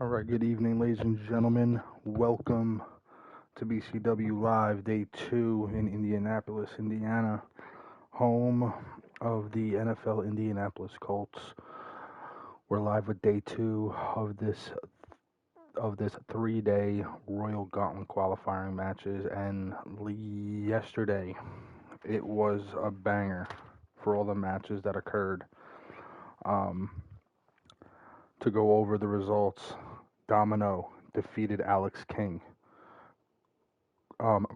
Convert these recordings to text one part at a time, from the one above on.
All right, good evening, ladies and gentlemen. Welcome to BCW Live, Day 2 in Indianapolis, Indiana, home of the NFL Indianapolis Colts. We're live with Day 2 of this 3-day Royal Gauntlet qualifying matches, and yesterday it was a banger for all the matches that occurred. Um, to go over the results, Domino defeated Alex King.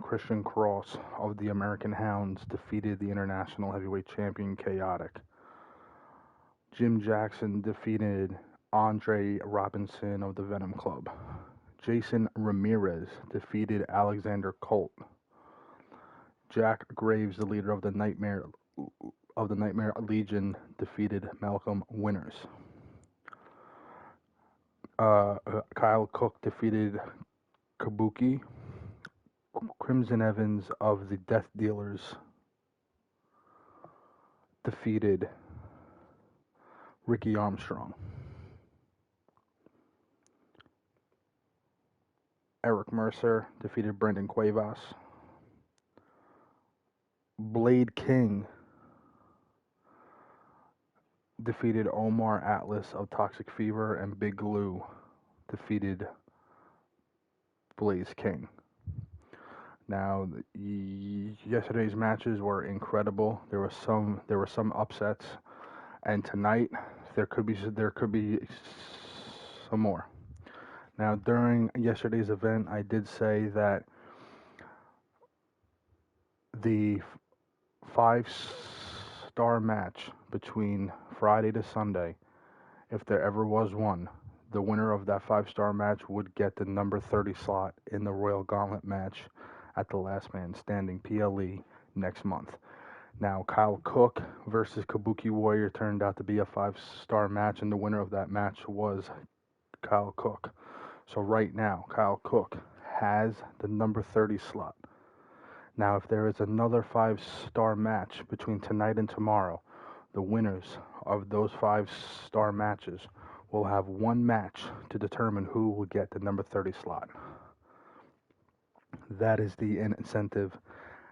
Christian Cross of the American Hounds defeated the International Heavyweight Champion Chaotic. Jim Jackson defeated Andre Robinson of the Venom Club. Jason Ramirez defeated Alexander Colt. Jack Graves, the leader of the Nightmare Legion, defeated Malcolm Winters. Kyle Cook defeated Kabuki. Crimson Evans of the Death Dealers defeated Ricky Armstrong. Eric Mercer defeated Brendan Cuevas. Blade King defeated Omar Atlas of Toxic Fever, and Big Lou defeated Blaze King. Now, yesterday's matches were incredible. There were some upsets, and tonight there could be some more. Now, during yesterday's event, I did say that the 5-star match between Friday to Sunday, if there ever was one, the winner of that 5-star match would get the number 30 slot in the Royal Gauntlet match at the Last Man Standing PLE next month. Now, Kyle Cook versus Kabuki Warrior turned out to be a 5-star match, and the winner of that match was Kyle Cook. So right now, Kyle Cook has the number 30 slot. Now, if there is another 5-star match between tonight and tomorrow, the winners of those 5-star matches will have one match to determine who will get the number 30 slot. That is the incentive,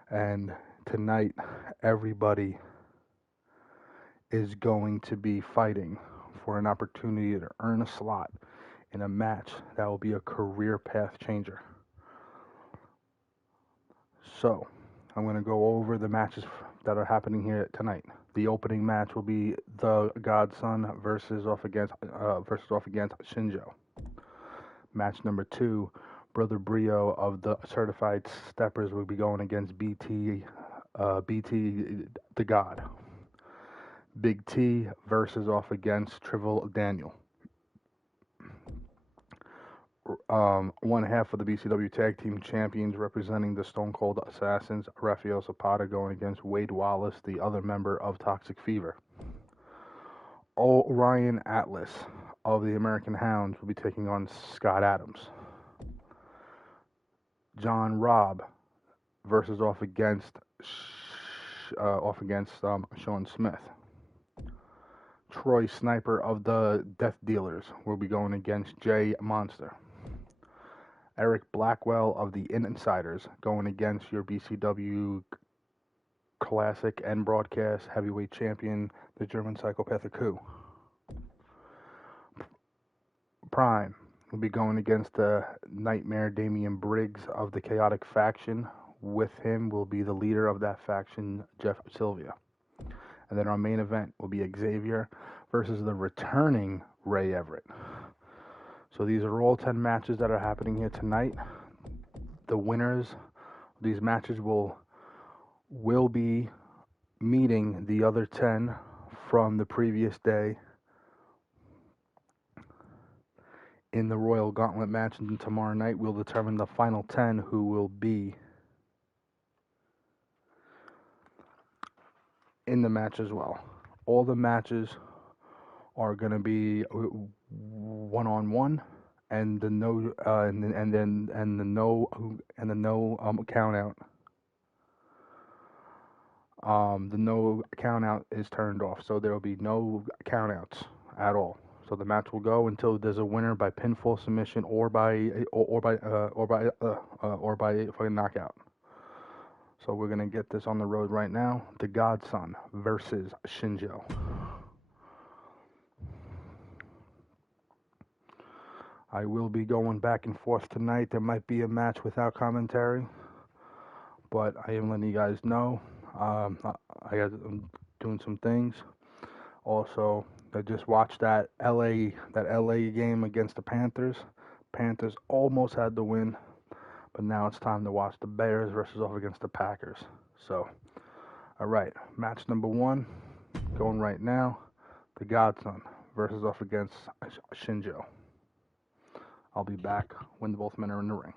and tonight everybody is going to be fighting for an opportunity to earn a slot in a match that will be a career path changer. So, I'm going to go over the matches that are happening here tonight. The opening match will be the Godson versus off against Shinjo. Match number 2, Brother Brio of the Certified Steppers will be going against BT the God. Big T versus off against Triple Daniel. One half of the BCW Tag Team Champions representing the Stone Cold Assassins, Rafael Zapata going against Wade Wallace, the other member of Toxic Fever. Orion Atlas of the American Hounds will be taking on Scott Adams. John Robb versus off against Sean Smith. Troy Sniper of the Death Dealers will be going against Jay Monster. Eric Blackwell of the Insiders going against your BCW Classic and Broadcast Heavyweight Champion, the German Psychopathic Coup. Prime will be going against the Nightmare Damian Briggs of the Chaotic Faction. With him will be the leader of that faction, Jeff Sylvia. And then our main event will be Xavier versus the returning Ray Everett. So these are all 10 matches that are happening here tonight. The winners of these matches will be meeting the other 10 from the previous day in the Royal Gauntlet match, and tomorrow night we'll determine the final 10 who will be in the match as well. All the matches are going to be one-on-one, and the no count out. The no count out is turned off, so there will be no count outs at all. So the match will go until there's a winner by pinfall, submission, or by fucking knockout. So we're gonna get this on the road right now. The Godson versus Shinjo. I will be going back and forth tonight. There might be a match without commentary, but I am letting you guys know. I'm doing some things. Also, I just watched that LA game against the Panthers. Panthers almost had the win, but now it's time to watch the Bears versus off against the Packers. So, all right, match number 1 going right now. The Godson versus off against Shinjo. I'll be back when both men are in the ring.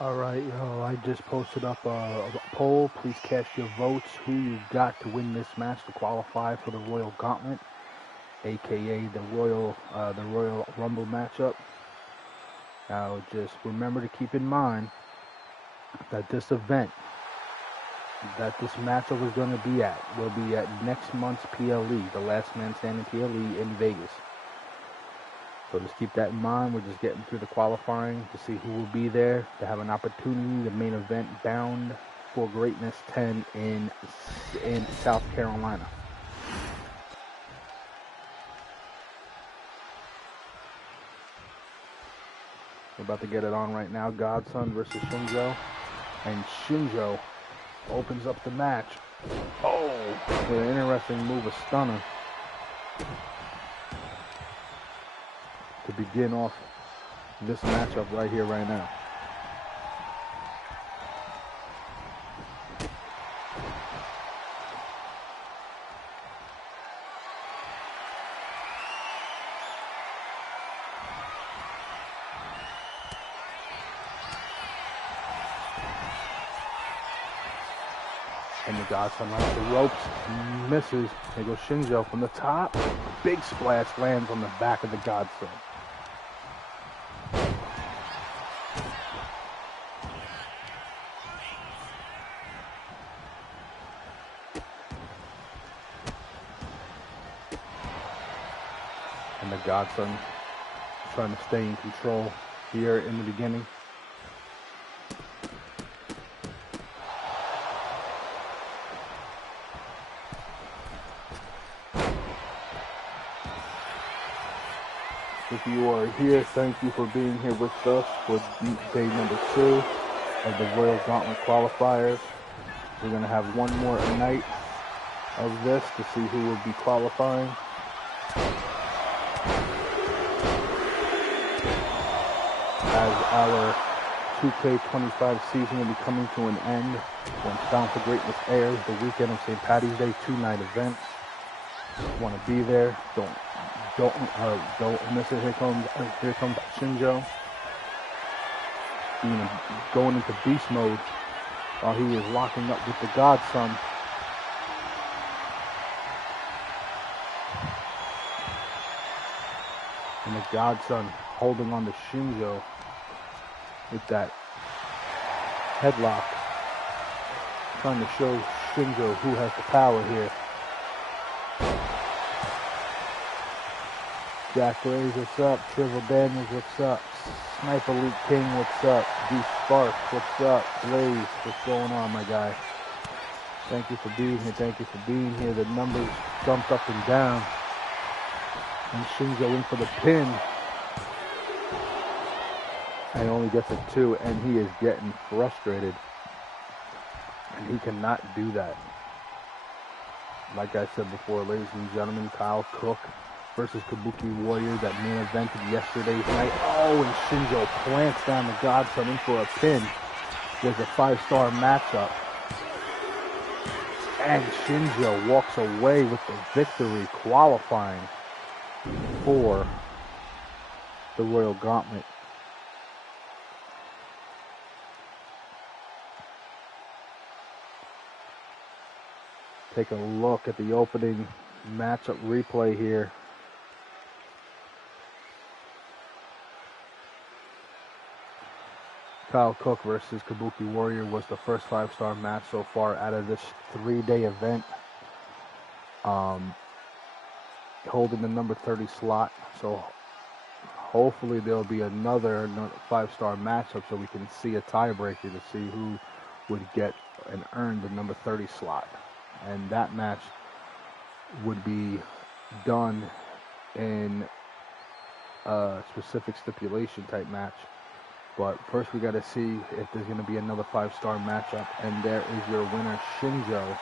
All right, I just posted up a poll. Please cast your votes. Who you got to win this match to qualify for the Royal Gauntlet, aka the Royal Rumble matchup. Now, just remember to keep in mind that this event, that this matchup is going to be at, will be at next month's PLE, the Last Man Standing PLE in Vegas. So just keep that in mind. We're just getting through the qualifying to see who will be there to have an opportunity. The main event, Bound for Greatness 10 in South Carolina. We're about to get it on right now. Godson versus Shinjo. And Shinjo opens up the match. Oh, with an interesting move, a stunner, to begin off this matchup right here, right now. And the Godson off the ropes, misses. There goes Shinjo from the top. Big splash lands on the back of the Godson. Godson trying to stay in control here in the beginning. If you are here, thank you for being here with us for day number 2 of the Royal Gauntlet qualifiers. We're going to have one more night of this to see who will be qualifying. As our 2K25 season will be coming to an end when Bound for Greatness airs the weekend of St. Paddy's Day, 2-night event. Want to be there? Don't miss it. Here comes Shinjo, going into beast mode while he is locking up with the Godson. And the Godson holding on to Shinjo with that headlock, trying to show Shinjo who has the power here. Jack Rays, what's up? Triple Daniels, what's up? Sniper Elite King, what's up? D Sparks, what's up? Blaze, what's going on, my guy? Thank you for being here. Thank you for being here. The numbers jumped up and down. And Shinjo in for the pin. And only gets a 2, and he is getting frustrated. And he cannot do that. Like I said before, ladies and gentlemen, Kyle Cook versus Kabuki Warrior that main evented yesterday's night. Oh, and Shinjo plants down the Godson in for a pin. There's a 5-star matchup. And Shinjo walks away with the victory, qualifying for the Royal Gauntlet. Take a look at the opening matchup replay here. Kyle Cook versus Kabuki Warrior was the first 5-star match so far out of this 3-day event. Holding the number 30 slot. So hopefully there'll be another 5-star matchup so we can see a tiebreaker to see who would get and earn the number 30 slot. And that match would be done in a specific stipulation type match. But first we got to see if there's going to be another 5-star matchup. And there is your winner, Shinjo.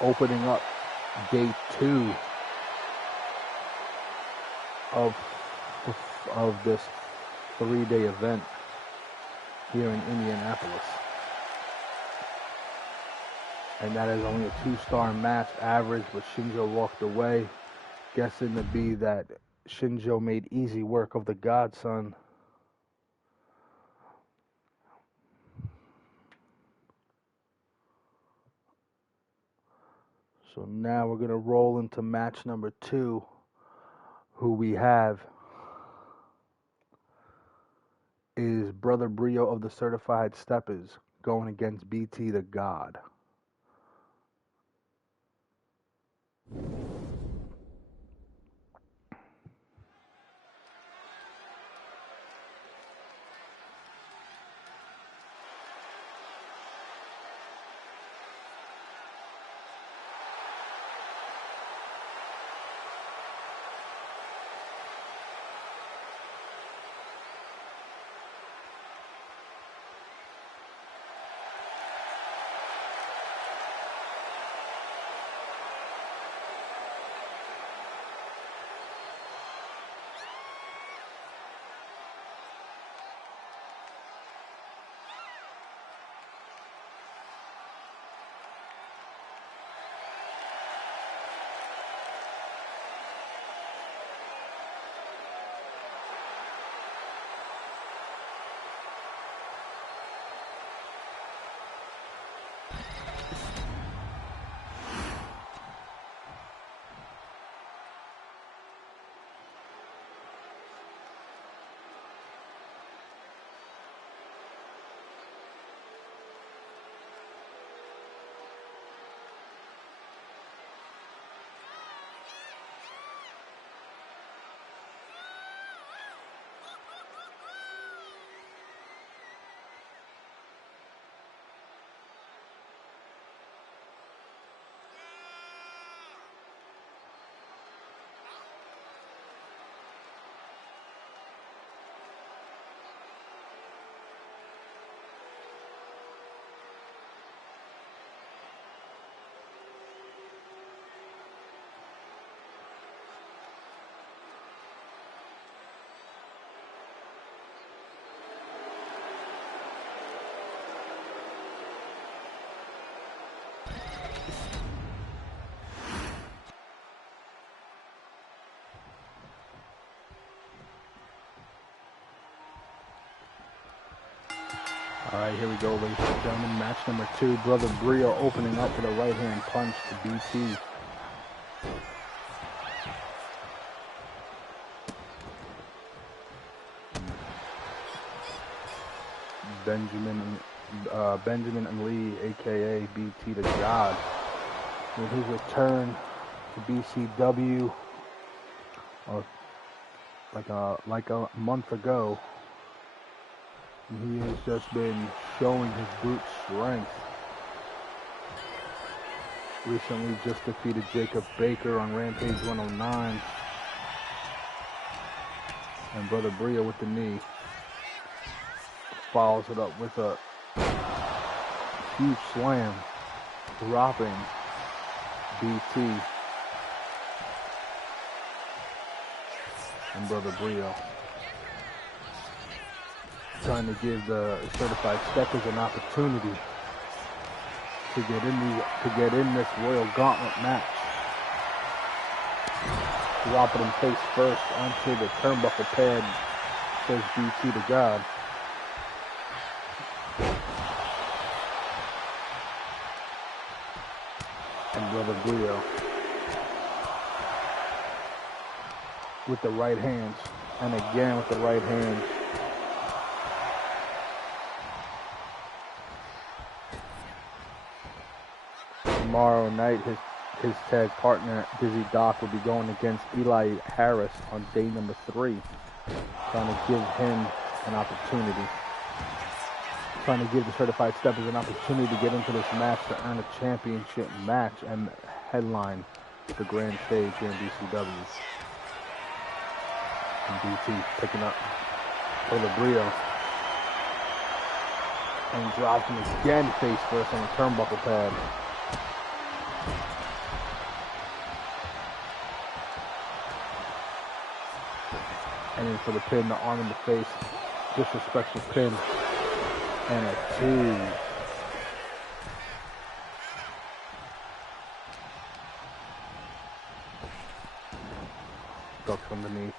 Opening up day 2 of this 3-day event here in Indianapolis. And that is only a 2-star match average, but Shinjo walked away, guessing to be that Shinjo made easy work of the Godson. So now we're going to roll into match number 2. Who we have is Brother Brio of the Certified Steppers going against BT the God. All right, here we go, ladies and gentlemen. Match number 2. Brother Brio opening up with a right-hand punch to BT. Benjamin and Lee, a.k.a. BT the God, with his return to BCW like a month ago. He has just been showing his brute strength. Recently just defeated Jacob Baker on Rampage 109. And Brother Brio with the knee follows it up with a huge slam, dropping BT and Brother Brio, trying to give the certified steppers an opportunity to get in this Royal Gauntlet match. Dropping him face first onto the turnbuckle pad, says BT the God. And Brother Brio with the right hands, and again with the right hands. Tomorrow night, his tag partner, Dizzy Doc, will be going against Eli Harris on day number 3, trying to give him an opportunity. Trying to give the certified steppers an opportunity to get into this match to earn a championship match and headline the grand stage here in BCW. And BT picking up Brother Brio and drops him again face first on the turnbuckle pad. And then for the pin, the arm in the face, disrespectful pin, and a 2. Ducks underneath.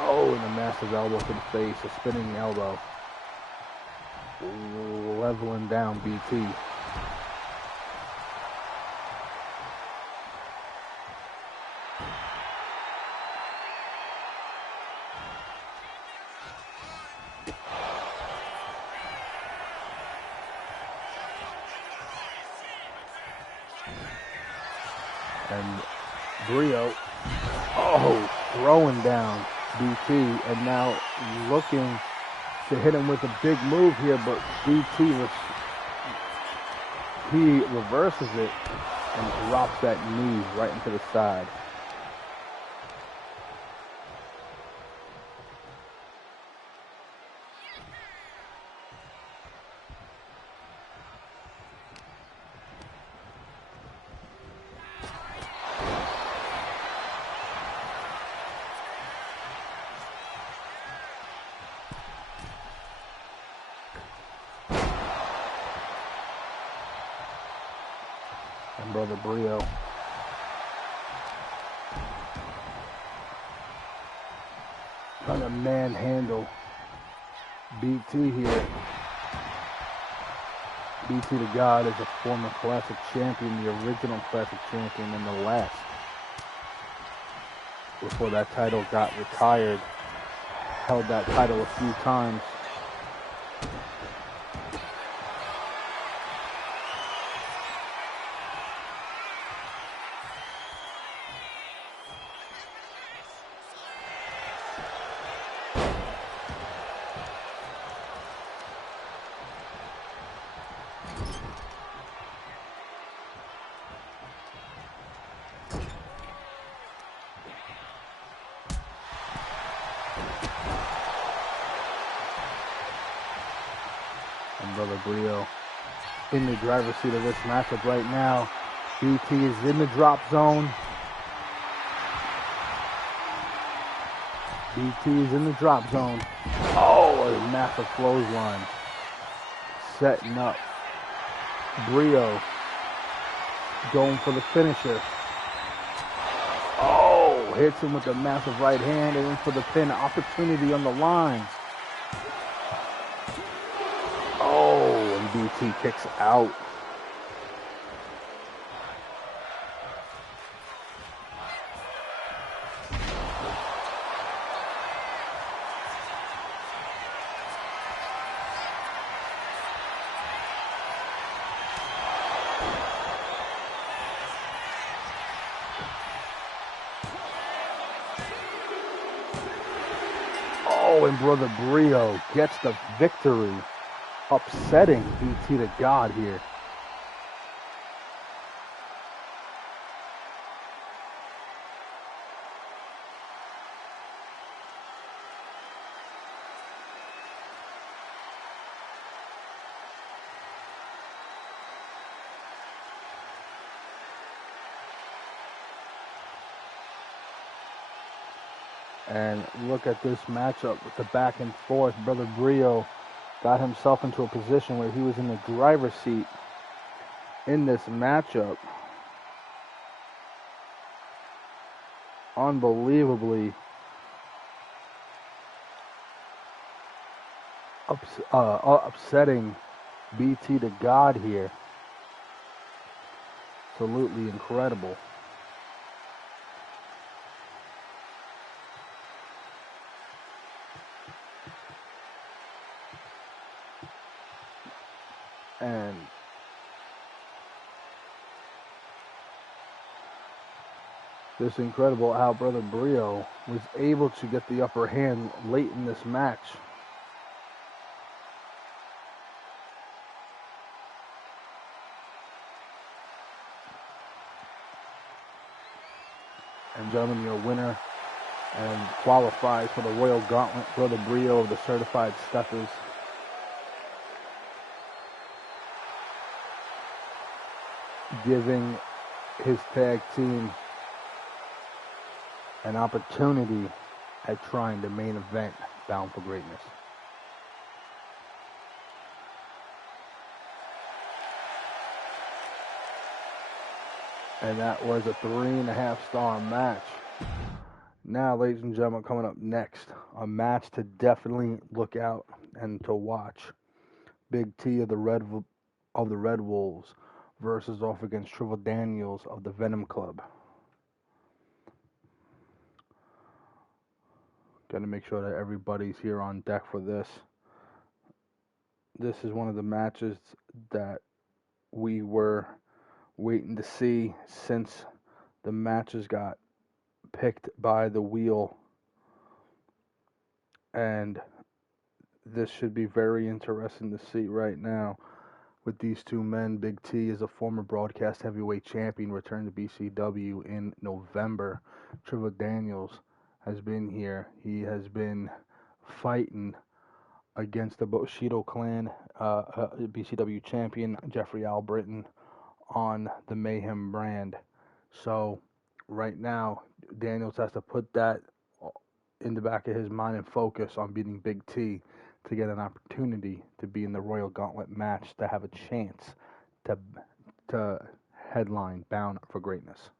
Oh, and a massive elbow to the face, a spinning elbow, leveling down BT. And Brio, throwing down BT, and now looking to hit him with a big move here, but BT reverses it and drops that knee right into the side. And Brother Brio trying to manhandle BT here. BT the God is a former Classic champion, the original Classic champion, and the last. Before that title got retired, held that title a few times. And Brother Brio in the driver's seat of this matchup right now. BT is in the drop zone. BT is in the drop zone. Oh, a massive clothesline. Setting up Brio. Going for the finisher. Oh! hits him with a massive right hand and in for the pin. Opportunity on the line. Oh, and BT kicks out. Oh, and Brother Brio gets the victory, upsetting BT the God here. And look at this matchup with the back and forth. Brother Brio got himself into a position where he was in the driver's seat in this matchup. Unbelievably upsetting BT the God here. Absolutely incredible. And this incredible how Brother Brio was able to get the upper hand late in this match. And gentlemen, your winner and qualifies for the Royal Gauntlet, Brother Brio of the Certified Steppers. Giving his tag team an opportunity at trying the main event, Bound for Greatness. And that was a 3.5-star match. Now, ladies and gentlemen, coming up next, a match to definitely look out and to watch. Big T of the Red Wolves versus off against Triple Daniels of the Venom Club. Got to make sure that everybody's here on deck for this. This is one of the matches that we were waiting to see since the matches got picked by the wheel. And this should be very interesting to see right now with these two men. Big T is a former broadcast heavyweight champion, returned to BCW in November. Triple Daniels has been here. He has been fighting against the Bushido clan, BCW champion Jeffrey Albritton on the Mayhem brand. So right now, Daniels has to put that in the back of his mind and focus on beating Big T to get an opportunity to be in the Royal Gauntlet match, to have a chance to headline Bound for Greatness.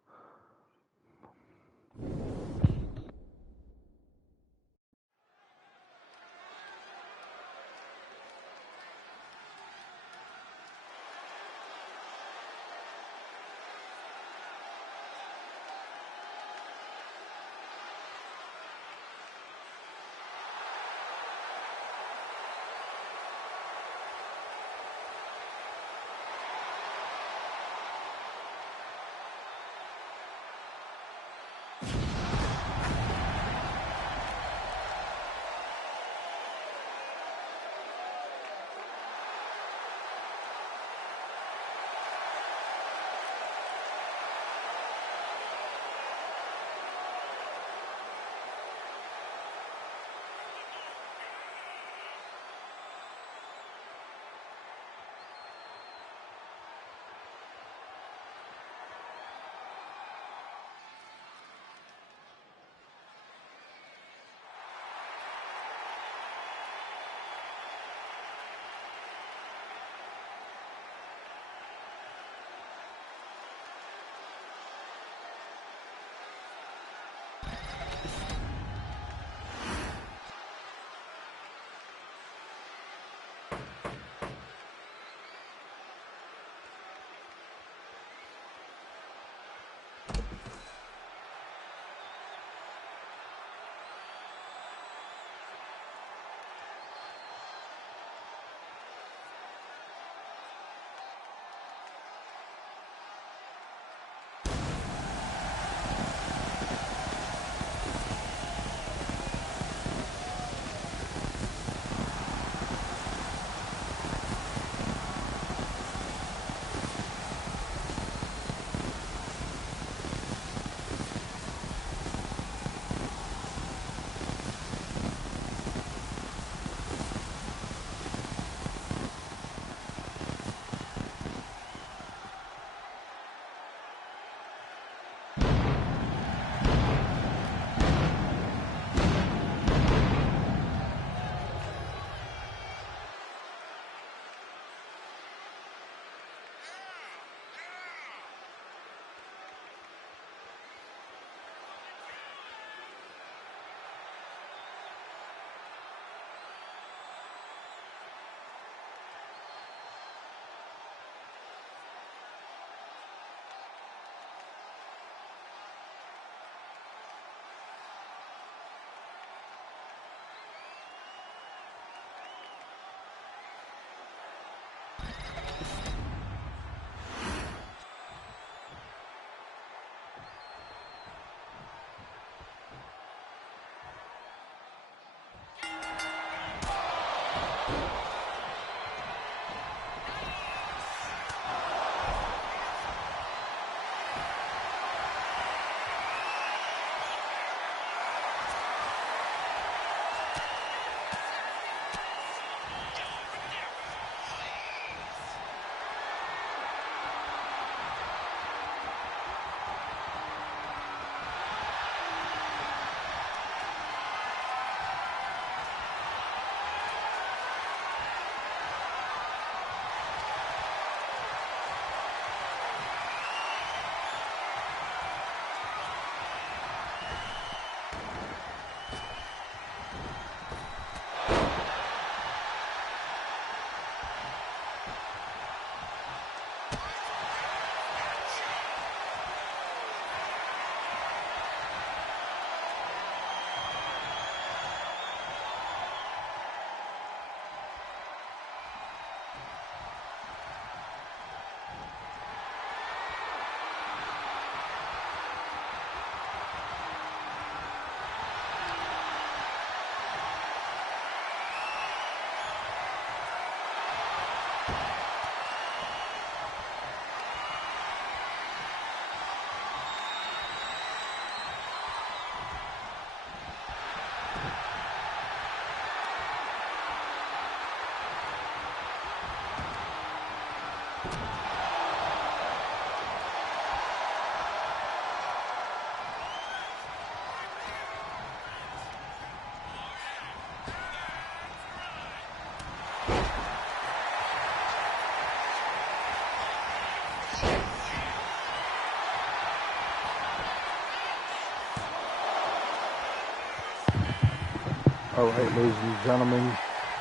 All right, ladies and gentlemen,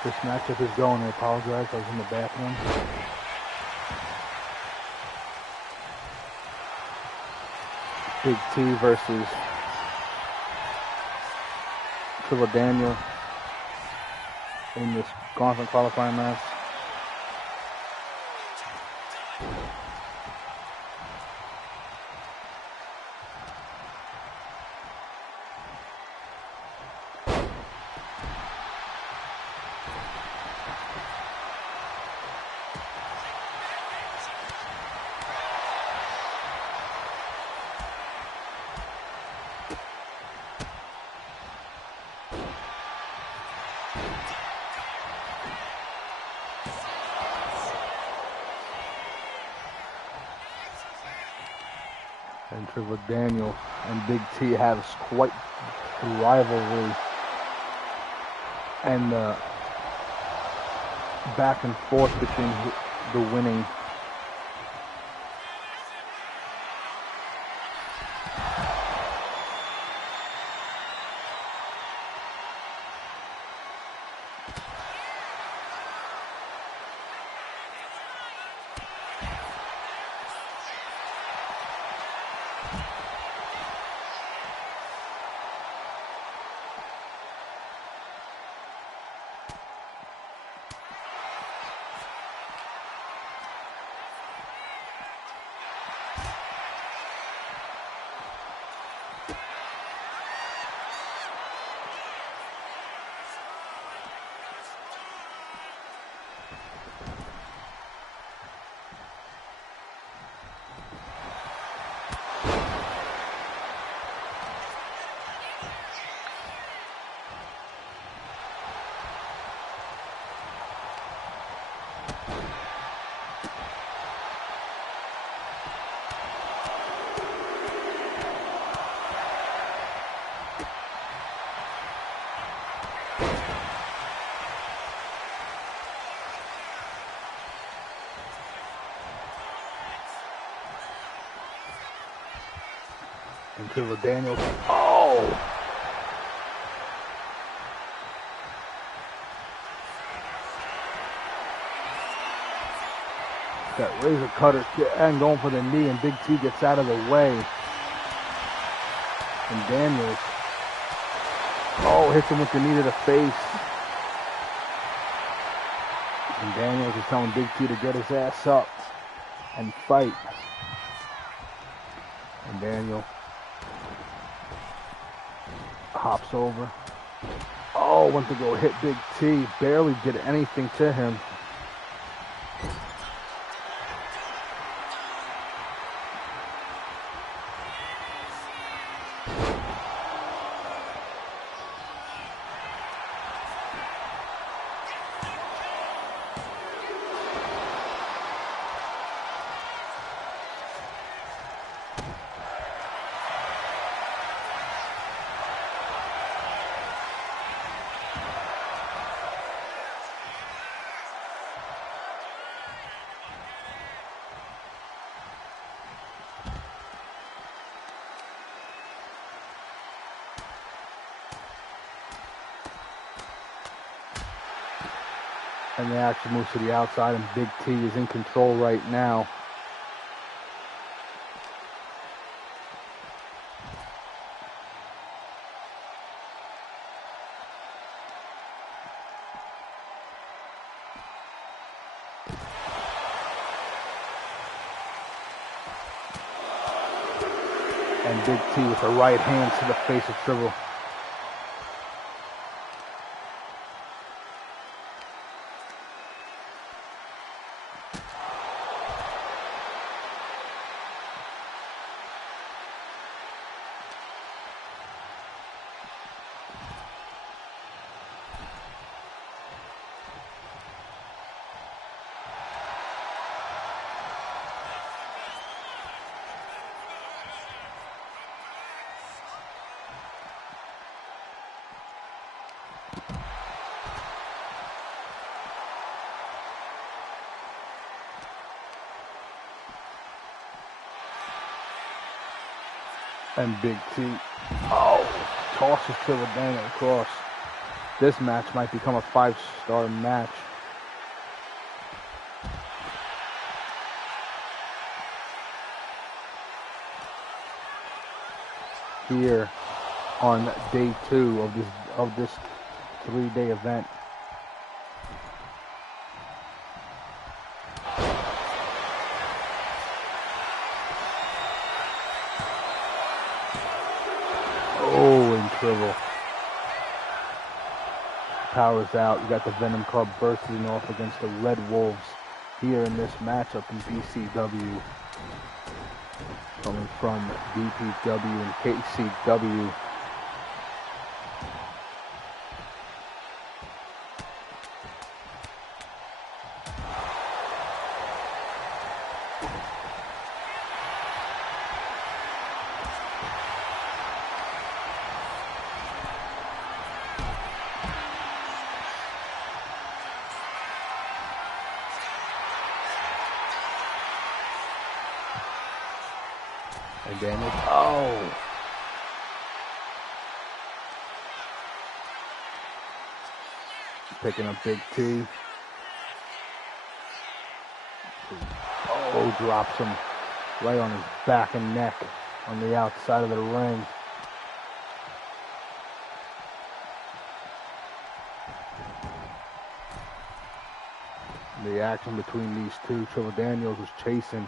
this matchup is going. I apologize, I was in the bathroom. Big T versus Trevor Daniel in this gauntlet qualifying match. And Trevor Daniel and Big T has quite the rivalry and back and forth between the winning. And Trevor Daniel, oh! That razor cutter and going for the knee, and Big T gets out of the way. And Daniels, oh, hits him with the knee to the face. And Daniels is telling Big T to get his ass up and fight. And Daniel hops over. Oh, went to go hit Big T. Barely did anything to him. And the action moves to the outside, and Big T is in control right now. And Big T with a right hand to the face of Tribble. And Big T, oh, tosses Trevor Daniel across. This match might become a 5-star match. Here on day 2 of this 3-day event. Oh, and Triple powers out. You got the Venom Club bursting off against the Red Wolves here in this matchup in BCW. Coming from DPW and KCW. And damage. Oh! Picking up Big T. Oh, drops him right on his back and neck on the outside of the ring. The action between these two, Triple Daniels was chasing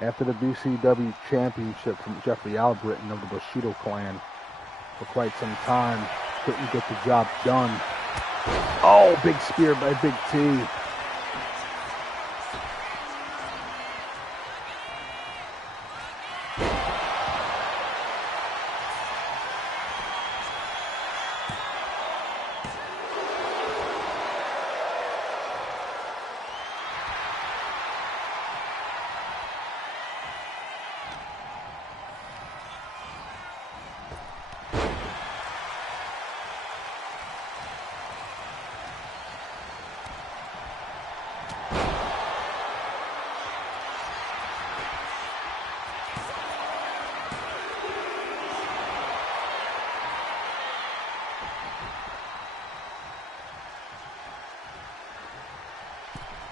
after the BCW championship from Jeffrey Albritton of the Bushido clan for quite some time. Couldn't get the job done. Oh, big spear by Big T.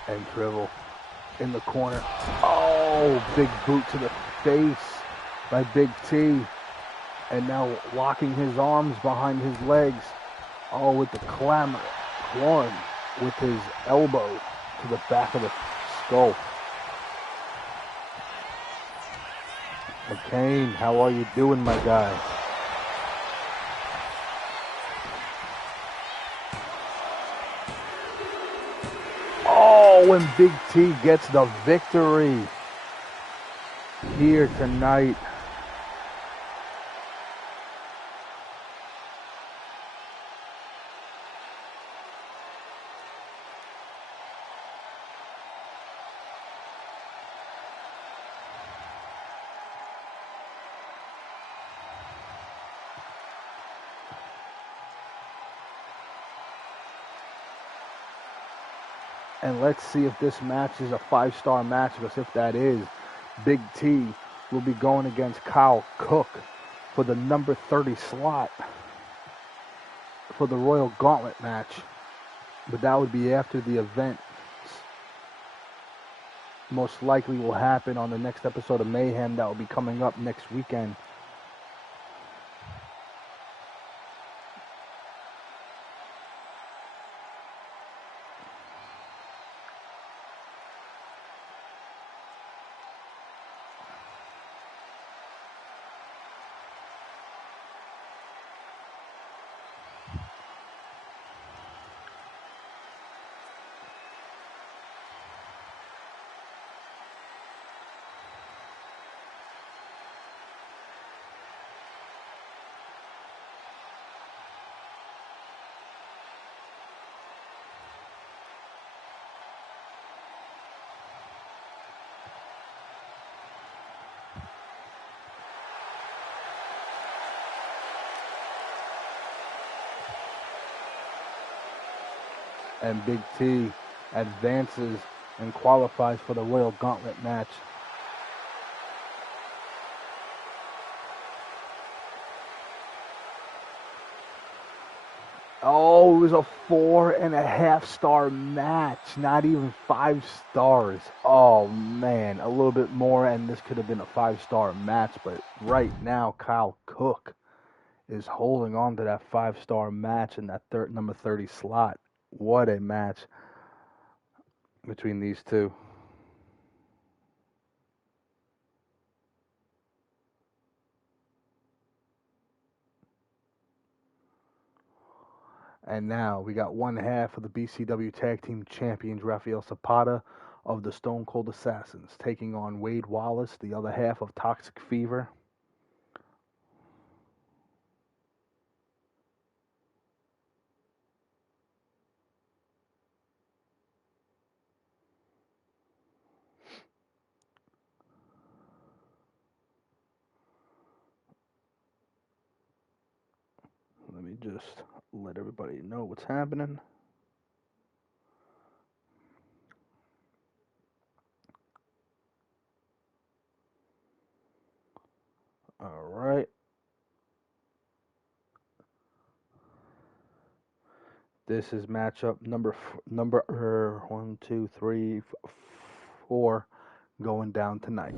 And Triple in the corner. Oh, big boot to the face by Big T. And now locking his arms behind his legs. Oh, with the clawing with his elbow to the back of the skull. McCain, how are you doing, my guy? Oh, and Big T gets the victory here tonight. And let's see if this match is a 5-star match, because if that is, Big T will be going against Kyle Cook for the number 30 slot for the Royal Gauntlet match. But that would be after the event most likely will happen on the next episode of Mayhem that will be coming up next weekend. And Big T advances and qualifies for the Royal Gauntlet match. Oh, it was a 4.5 star match. Not even 5 stars. Oh, man. A little bit more, and this could have been a 5 star match. But right now, Kyle Cook is holding on to that 5 star match in that number 30 slot. What a match between these two. And now we got one half of the BCW Tag Team Champions, Rafael Zapata of the Stone Cold Assassins, taking on Wade Wallace, the other half of Toxic Fever. Let me just let everybody know what's happening. All right. This is matchup number 1, 2, 3, 4 going down tonight.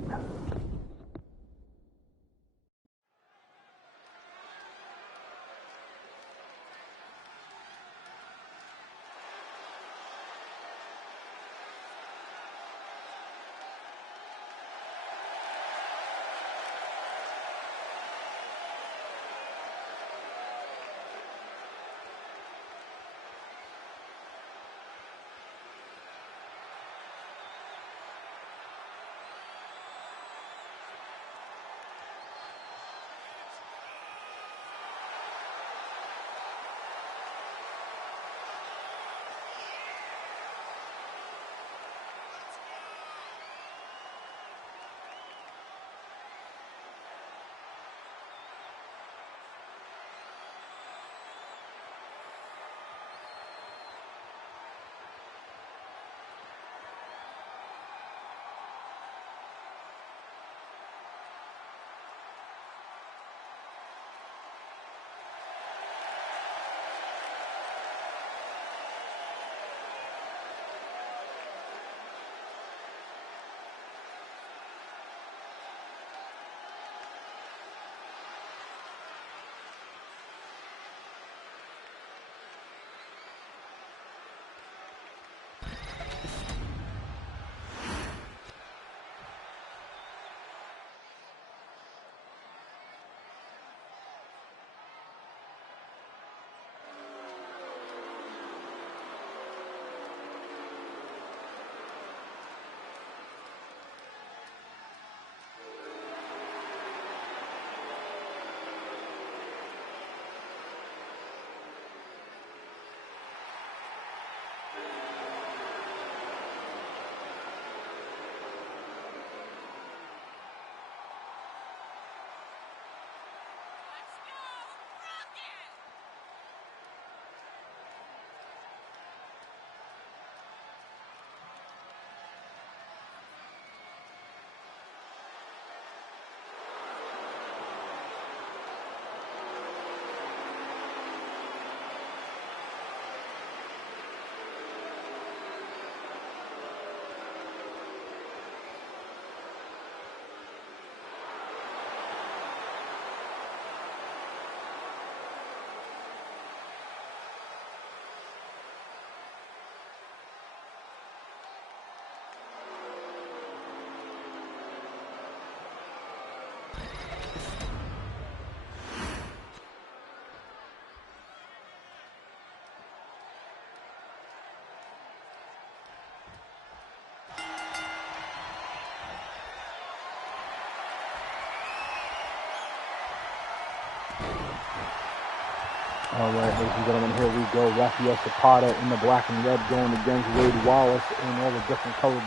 All right, ladies and gentlemen, here we go. Rafael Zapata in the black and red going against Wade Wallace in all the different colored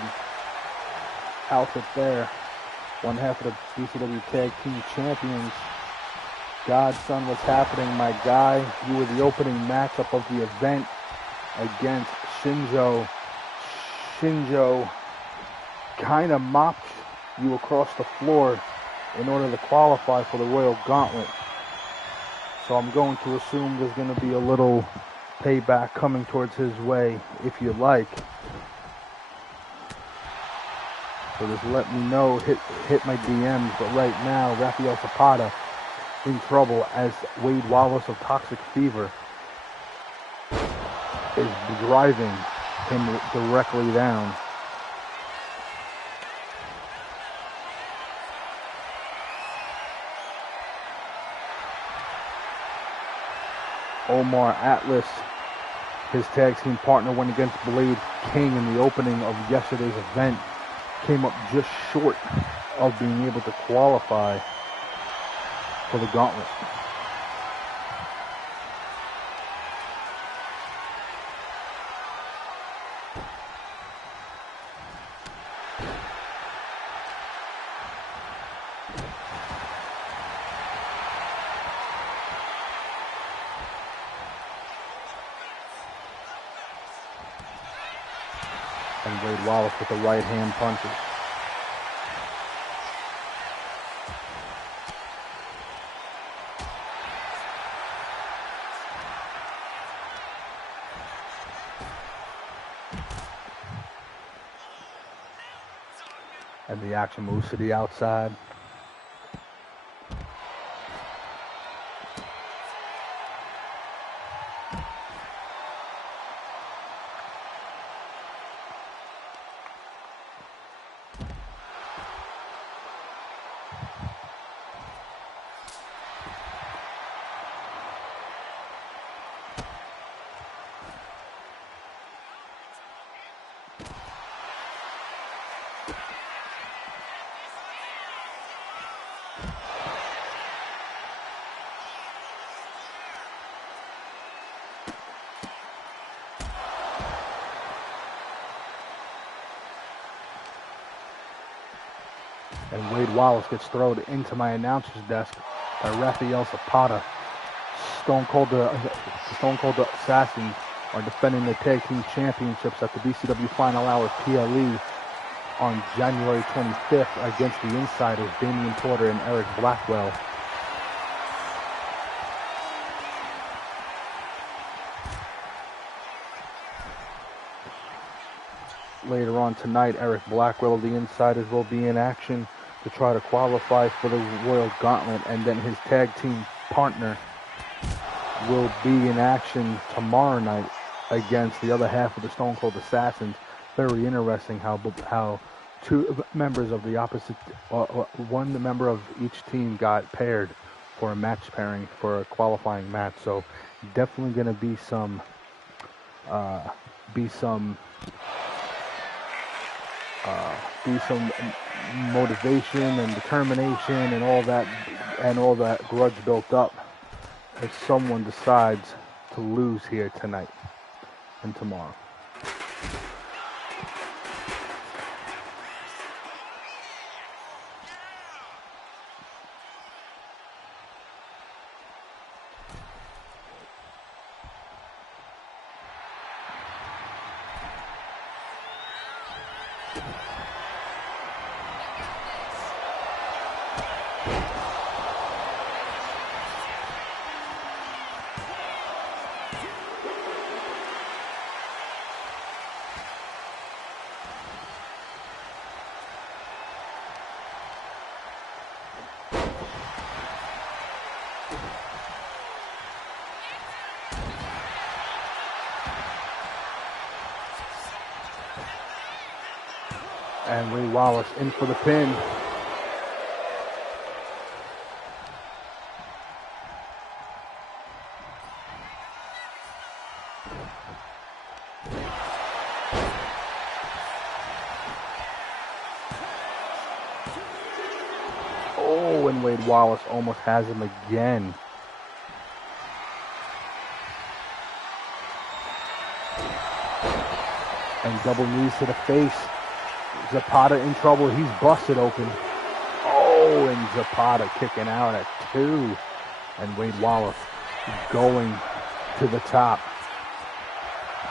outfits there. One half of the BCW Tag Team Champions. Godson, what's happening, my guy? You were the opening matchup of the event against Shinjo. Shinjo kind of mopped you across the floor in order to qualify for the Royal Gauntlet. So I'm going to assume there's going to be a little payback coming towards his way, if you like. So just let me know, hit my DMs. But right now, Rafael Zapata in trouble as Wade Wallace of Toxic Fever is driving him directly down. Omar Atlas, his tag team partner, went against Blade King in the opening of yesterday's event. Came up just short of being able to qualify for the gauntlet. And Wade Wallace with the right hand punches. And the action moves to the outside. And Wade Wallace gets thrown into my announcer's desk by Rafael Zapata. Stone Cold Assassins are defending the tag team championships at the BCW Final Hour PLE on January 25th against the Insiders, Damian Porter and Eric Blackwell. Later on tonight, Eric Blackwell of the Insiders will be in action to try to qualify for the Royal Gauntlet, and then his tag team partner will be in action tomorrow night against the other half of the Stone Cold Assassins. Very interesting how two members of the opposite, one member of each team got paired for a match pairing for a qualifying match. So definitely going to be some motivation and determination and all that grudge built up if someone decides to lose here tonight and tomorrow. And Wade Wallace in for the pin. Oh, and Wade Wallace almost has him again. And double knees to the face. Zapata in trouble. He's busted open. Oh, and Zapata kicking out at 2. And Wade Wallace going to the top.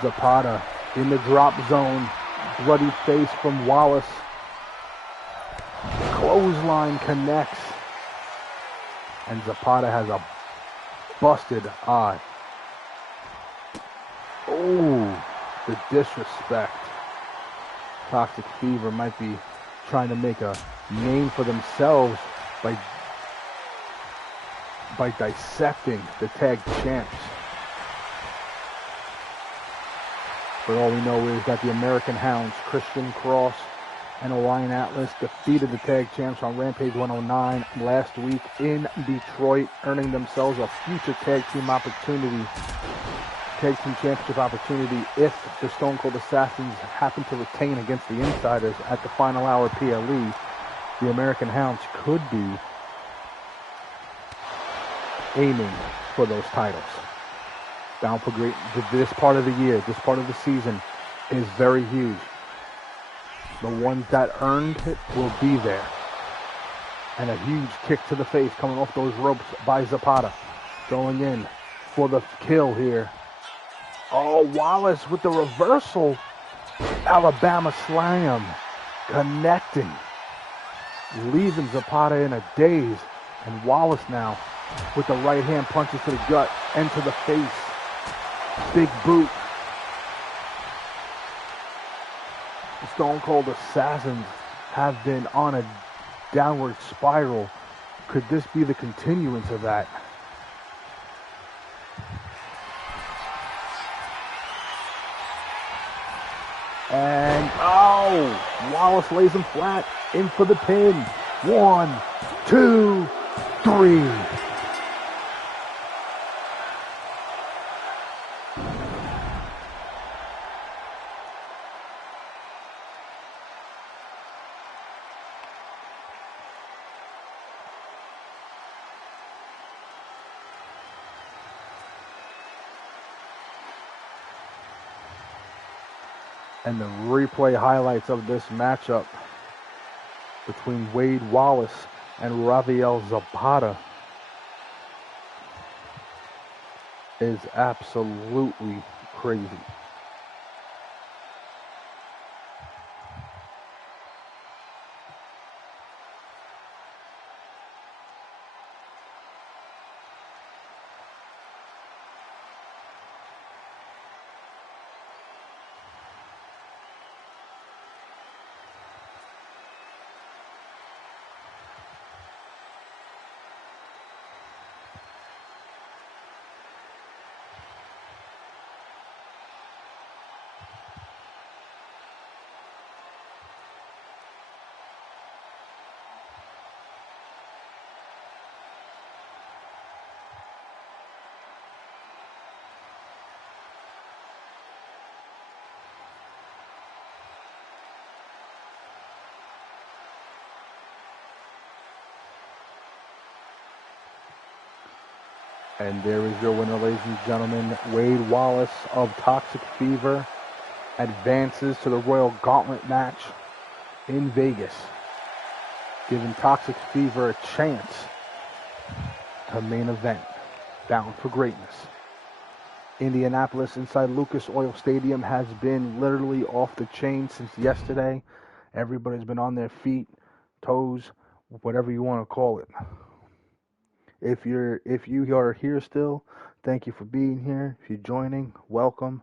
Zapata in the drop zone. Bloody face from Wallace. Clothesline connects. And Zapata has a Busted eye. Oh, the disrespect. Toxic Fever might be trying to make a name for themselves by dissecting the tag champs. But all we know is that the American Hounds, Christian Cross and Orion Atlas, defeated the tag champs on Rampage 109 last week in Detroit, earning themselves a future tag team championship opportunity if the Stone Cold Assassins happen to retain against the Insiders at the Final Hour PLE. The American Hounds could be aiming for those titles. Bound for great. This part of the year, this part of the season is very huge. The ones that earned it will be there. And a huge kick to the face coming off those ropes by Zapata. Going in for the kill here. Oh, Wallace with the reversal. Alabama slam. Connecting. Leaving Zapata in a daze. And Wallace now with the right hand punches to the gut and to the face. Big boot. The Stone Cold Assassins have been on a downward spiral. Could this be the continuance of that? And, oh, Wallace lays him flat, in for the pin. 1, 2, 3. And the replay highlights of this matchup between Wade Wallace and Rafael Zapata is absolutely crazy. And there is your winner, ladies and gentlemen. Wade Wallace of Toxic Fever advances to the Royal Gauntlet match in Vegas, giving Toxic Fever a chance to main event, bound for greatness. Indianapolis inside Lucas Oil Stadium has been literally off the chain since yesterday. Everybody's been on their feet, toes, whatever you want to call it. If you are here still, thank you for being here. If you're joining, welcome.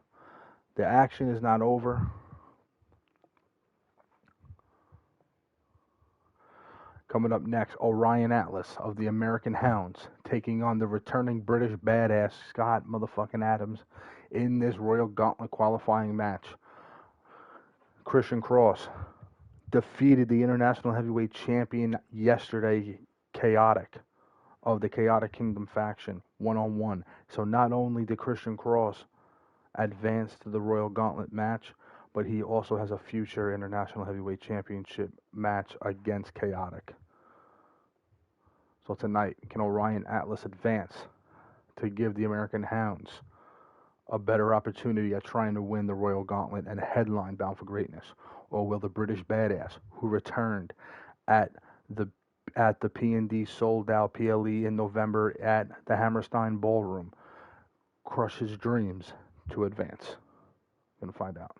The action is not over. Coming up next, Orion Atlas of the American Hounds taking on the returning British badass Scott motherfucking Adams in this Royal Gauntlet qualifying match. Christian Cross defeated the International Heavyweight Champion yesterday, Chaotic, of the Chaotic Kingdom faction, one-on-one. So not only did Christian Cross advance to the Royal Gauntlet match, but he also has a future International Heavyweight Championship match against Chaotic. So tonight, can Orion Atlas advance to give the American Hounds a better opportunity at trying to win the Royal Gauntlet and headline Bound for Greatness? Or will the British Badass, who returned at the P&D sold-out PLE in November at the Hammerstein Ballroom, crush his dreams to advance? Gonna find out.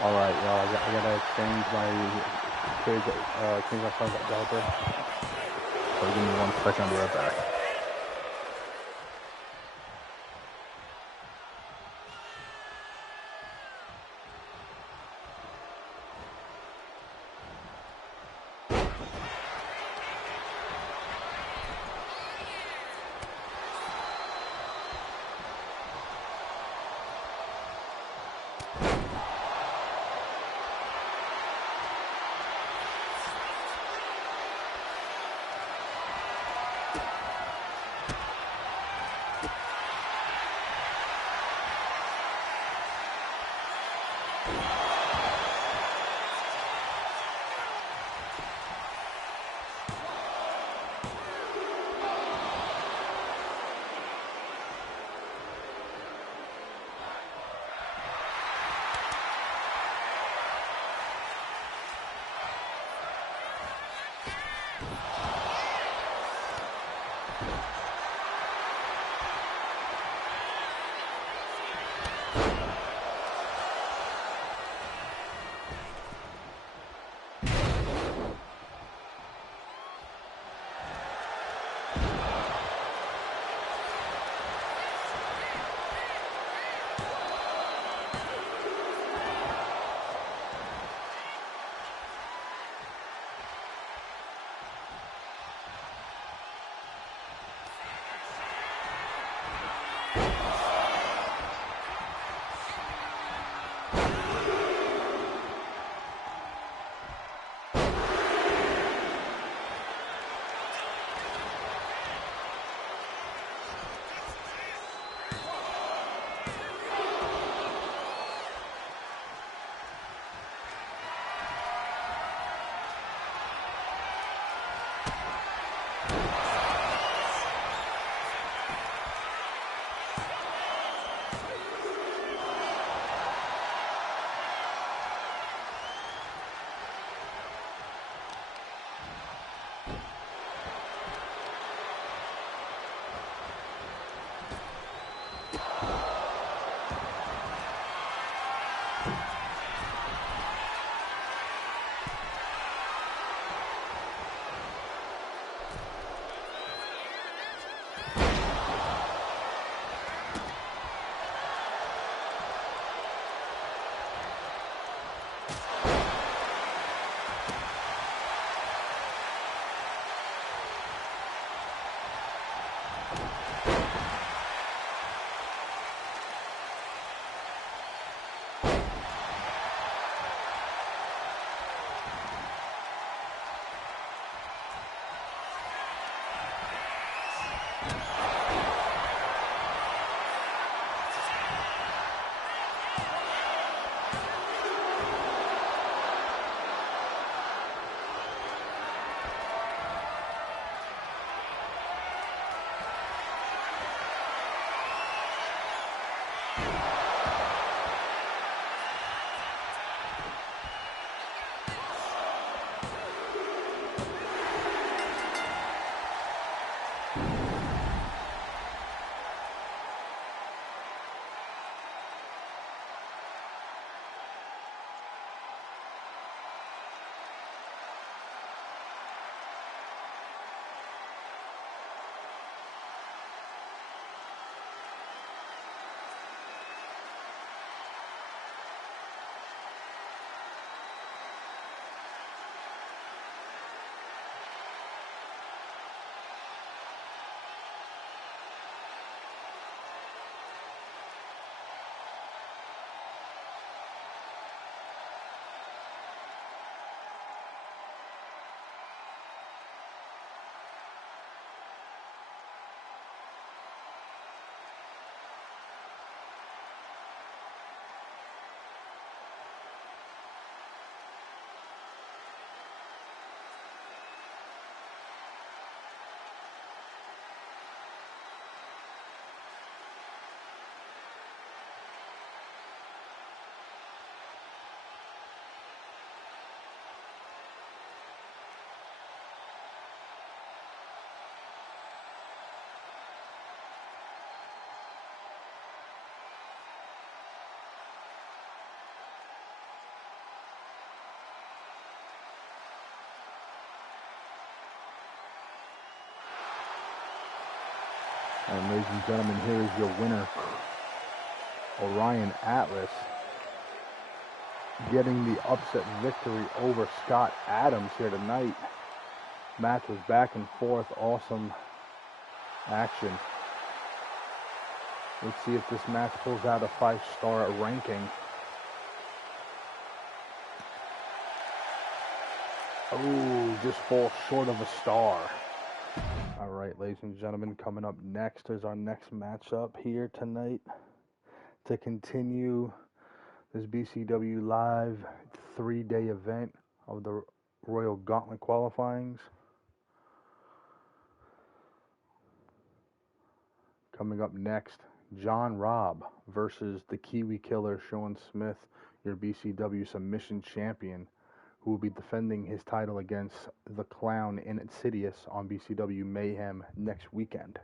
All right, y'all. I gotta change my son's diaper. So give me 1 second. I'll be right back. And ladies and gentlemen, here is your winner, Orion Atlas, getting the upset victory over Scott Adams here tonight. Match was back and forth, awesome action. Let's see if this match pulls out a 5-star ranking. Oh, just falls short of a star. All right, ladies and gentlemen, coming up next is our next matchup here tonight to continue this BCW Live 3-day event of the Royal Gauntlet qualifyings. Coming up next, John Robb versus the Kiwi Killer, Sean Smith, your BCW Submission Champion, who will be defending his title against the Clown in Insidious on BCW Mayhem next weekend.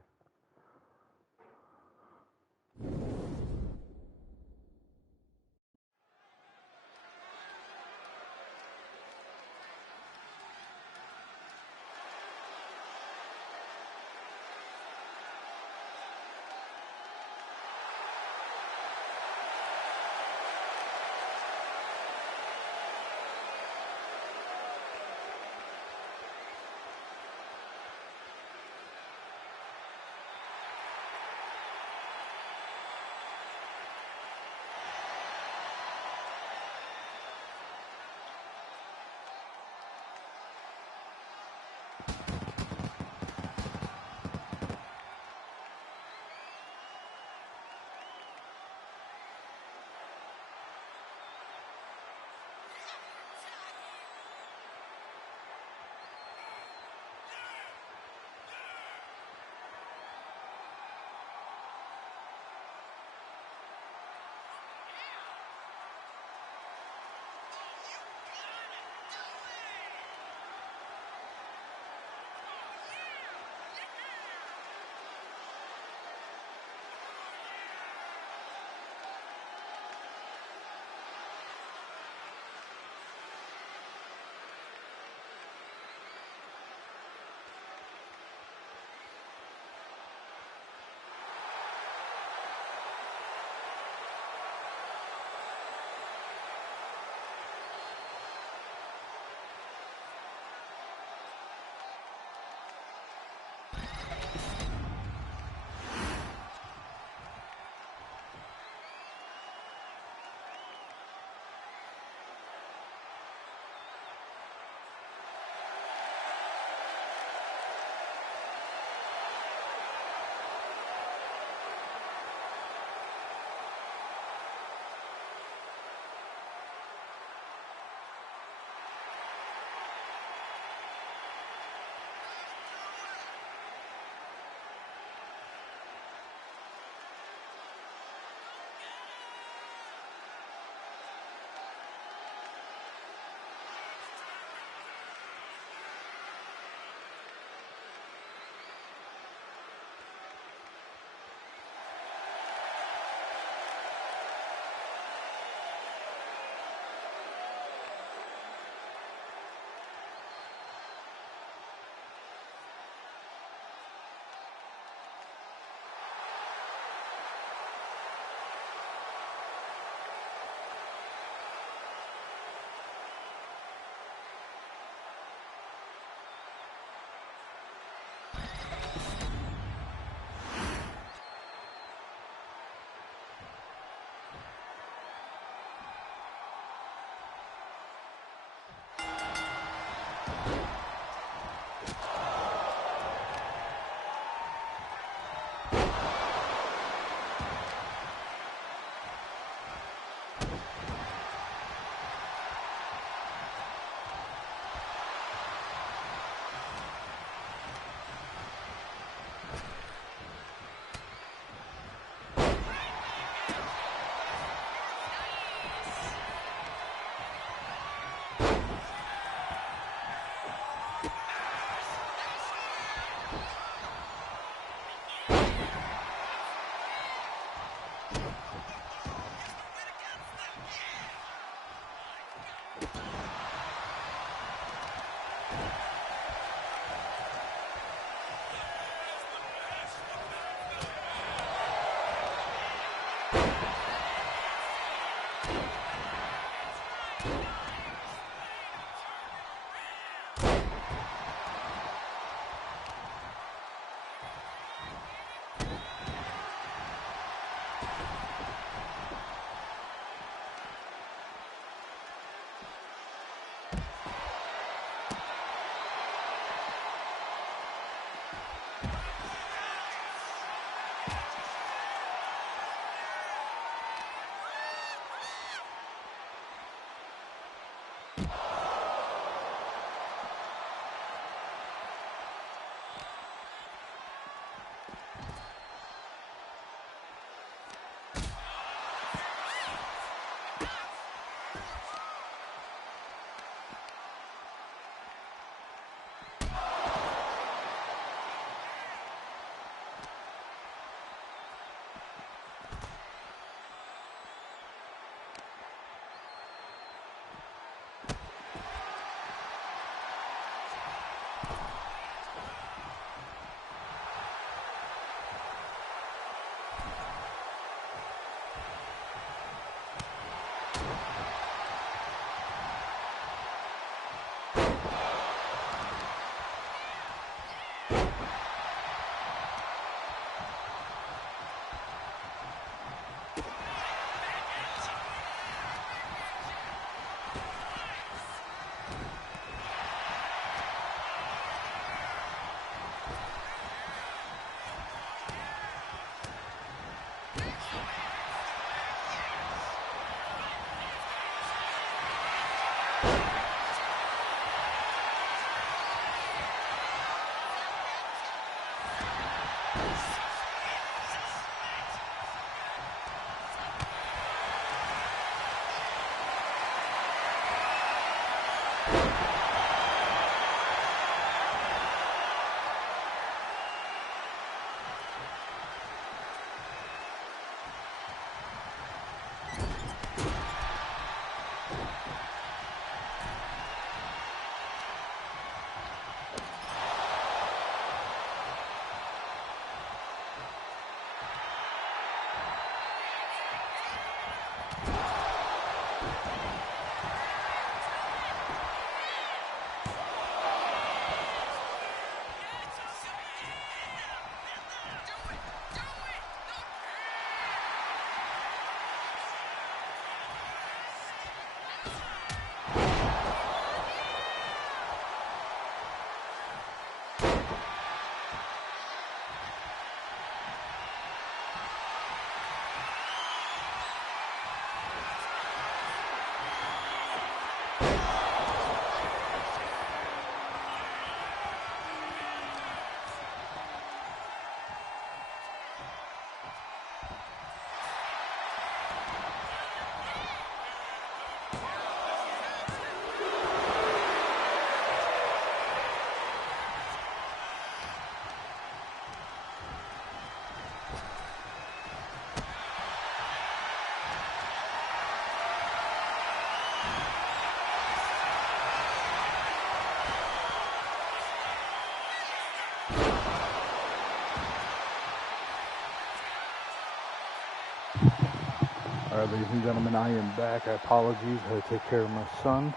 All right, ladies and gentlemen, I am back. Apologies, I had to take care of my son.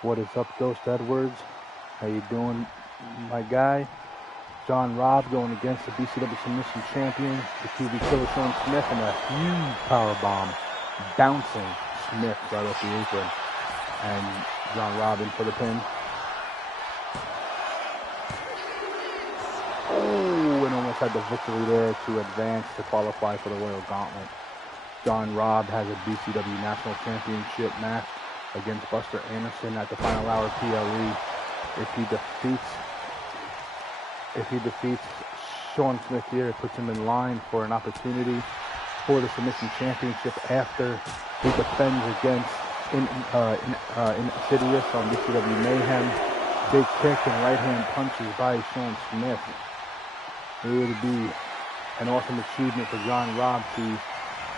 What is up, Ghost Edwards? How you doing, my guy? John Robb going against the BCW Submission Champion, the QB Killer Sean Smith, and a huge power bomb bouncing Smith right off the apron. And John Robb in for the pin. Oh, and almost had the victory there to advance to qualify for the Royal Gauntlet. John Robb has a BCW National Championship match against Buster Anderson at the Final Hour PLE. If he defeats Sean Smith here, it puts him in line for an opportunity for the Submission Championship after he defends against Insidious on BCW Mayhem. Big kick and right hand punches by Sean Smith. It would be an awesome achievement for John Robb to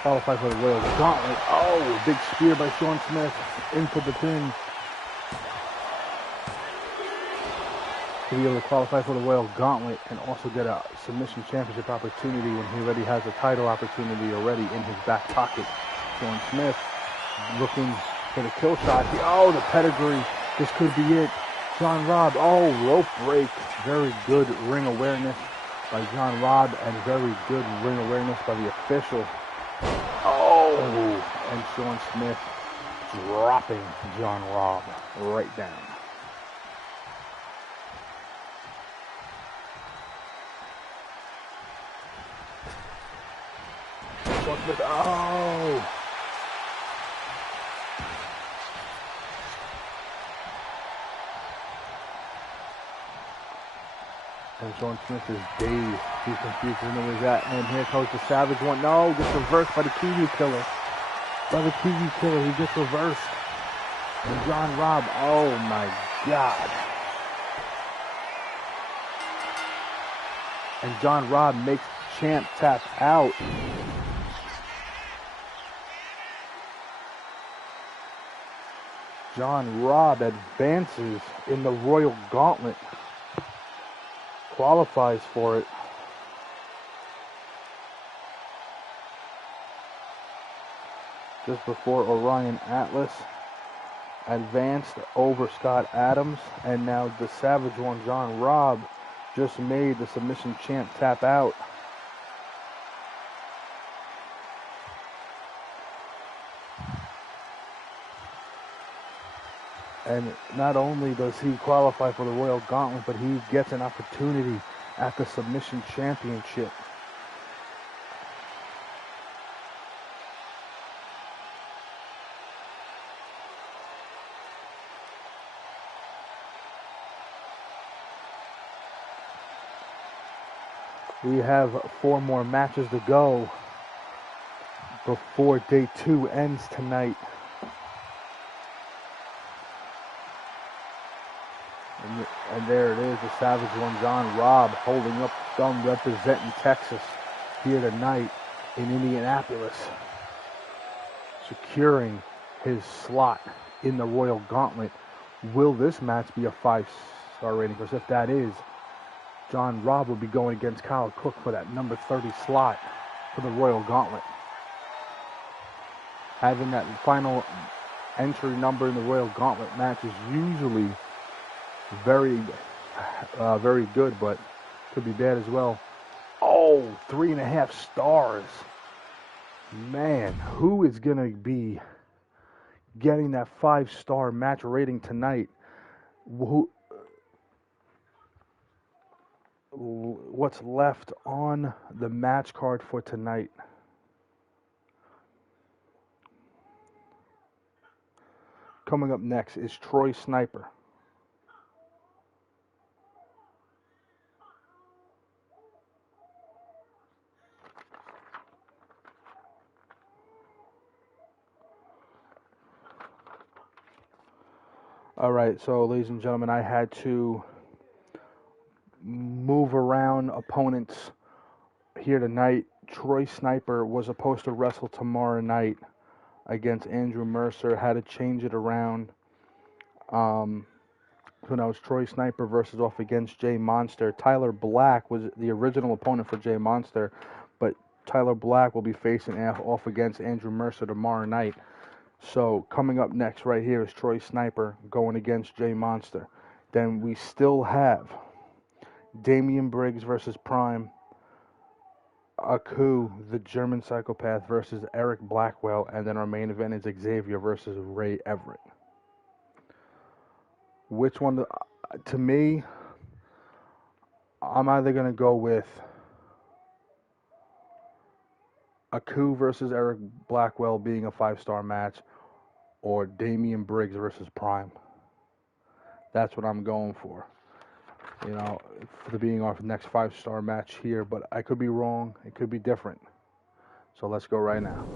qualify for the Royal Gauntlet. Oh, big spear by Sean Smith into the pin. To be able to qualify for the Royal Gauntlet and also get a Submission Championship opportunity when he already has a title opportunity already in his back pocket. Sean Smith looking for the kill shot. Oh, the pedigree. This could be it. John Robb. Oh, rope break. Very good ring awareness by John Robb and very good ring awareness by the official. Oh, and Sean Smith dropping John Robb right down. Sean Smith, oh! And Sean Smith is dazed. He's confused as to where he's at. And here comes the Savage one. No, gets reversed by the Kiwi Killer. He gets reversed. And John Robb, oh my God. And John Robb makes Champ tap out. John Robb advances in the Royal Gauntlet. Qualifies for it. Just before Orion Atlas advanced over Scott Adams, and now the Savage one, John Robb, just made the submission champ tap out. And not only does he qualify for the Royal Gauntlet, but he gets an opportunity at the Submission Championship. We have 4 more matches to go before day 2 ends tonight. And there it is, the Savage One, John Robb, holding up thumb, representing Texas here tonight in Indianapolis, securing his slot in the Royal Gauntlet. Will this match be a 5-star rating? Because if that is, John Robb will be going against Kyle Cook for that number 30 slot for the Royal Gauntlet. Having that final entry number in the Royal Gauntlet match is usually very good, but could be bad as well. Oh, 3.5 stars. Man, who is going to be getting that 5-star match rating tonight? What's left on the match card for tonight? Coming up next is Troy Sniper. All right, so ladies and gentlemen, I had to move around opponents here tonight. Troy Sniper was supposed to wrestle tomorrow night against Andrew Mercer. Had to change it around. So now it's Troy Sniper versus off against Jay Monster. Tyler Black was the original opponent for Jay Monster, but Tyler Black will be facing off against Andrew Mercer tomorrow night. So coming up next right here is Troy Sniper going against Jay Monster. Then we still have Damian Briggs versus Prime. Aku, the German Psychopath, versus Eric Blackwell. And then our main event is Xavier versus Ray Everett. Which one, to me, I'm either going to go with Aku versus Eric Blackwell being a 5-star match, or Damian Briggs versus Prime. That's what I'm going for. You know, for being our next 5-star match here, but I could be wrong. It could be different. So let's go right now.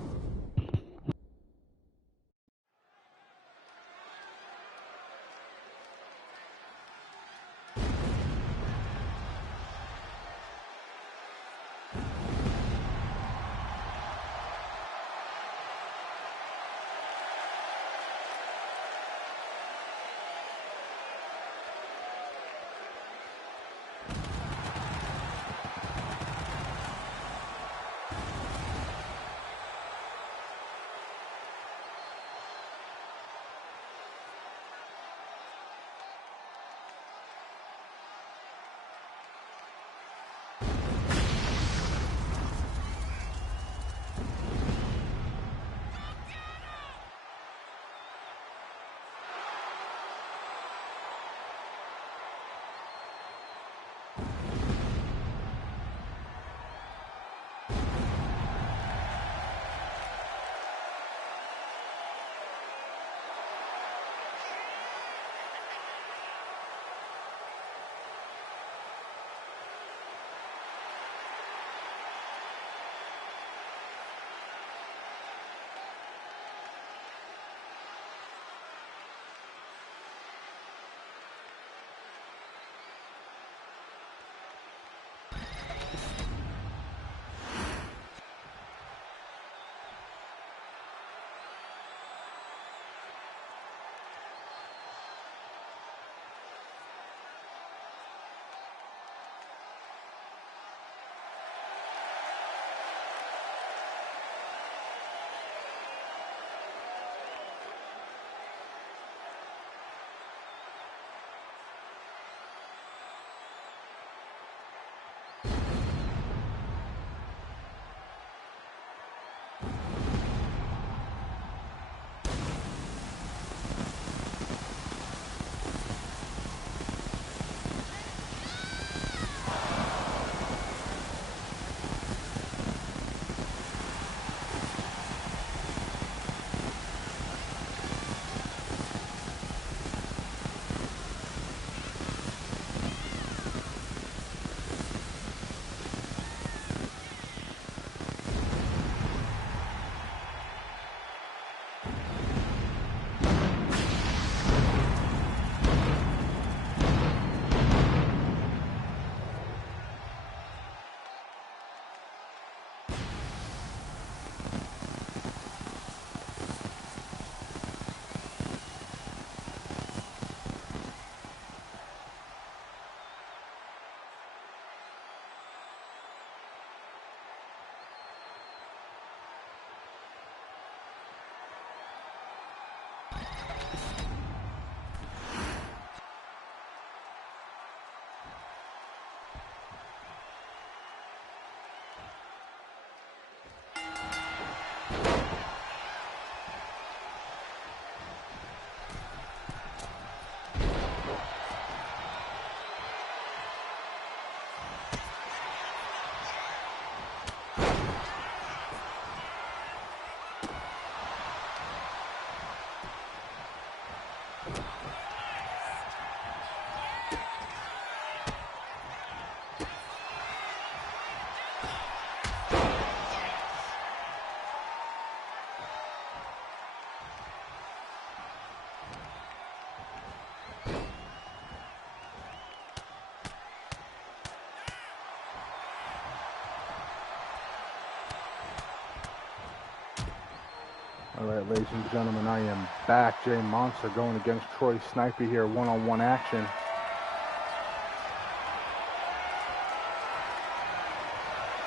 All right, ladies and gentlemen, I am back. Jay Monster going against Troy Sniper here, one-on-one action.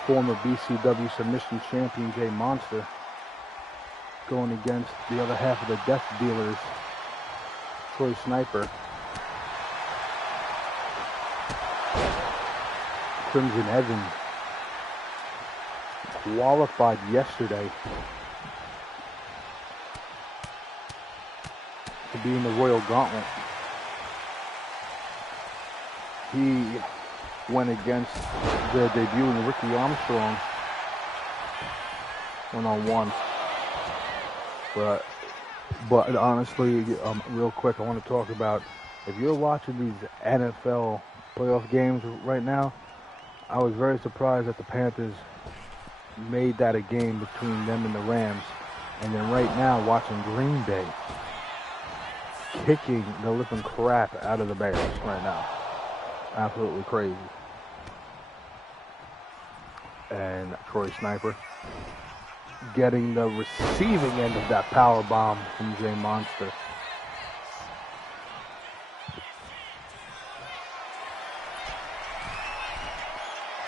Former BCW submission champion Jay Monster going against the other half of the Death Dealers, Troy Sniper. Crimson Evans qualified yesterday to be in the Royal Gauntlet. He went against the debuting Ricky Armstrong one-on-one. But honestly, real quick, I want to talk about, if you're watching these NFL playoff games right now, I was very surprised that the Panthers made that a game between them and the Rams. And then right now, watching Green Bay kicking the living crap out of the Bears right now. Absolutely crazy. And Troy Sniper getting the receiving end of that power bomb from Jay Monster.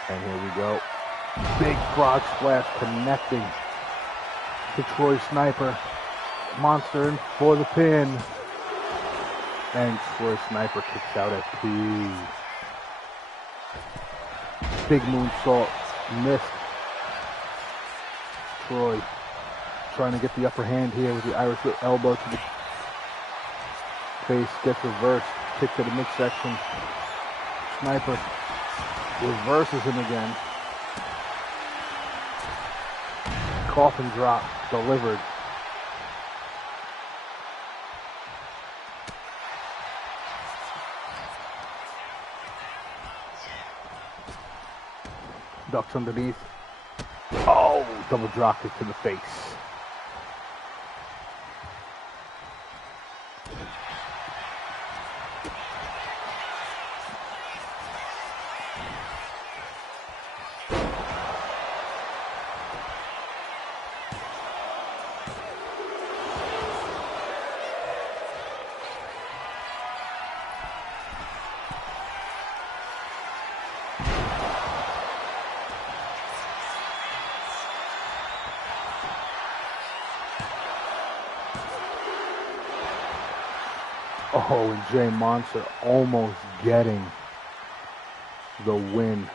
And here we go. Big frog splash connecting to Troy Sniper. Monster in for the pin. And Troy Sniper kicks out at 2. Big moonsault missed. Troy trying to get the upper hand here with the Irish whip elbow to the face. Gets reversed. Kick to the midsection. Sniper reverses him again. Coffin drop delivered. Ducks underneath. Oh, double drop kick to the face. Oh, and Jay Monster almost getting the win.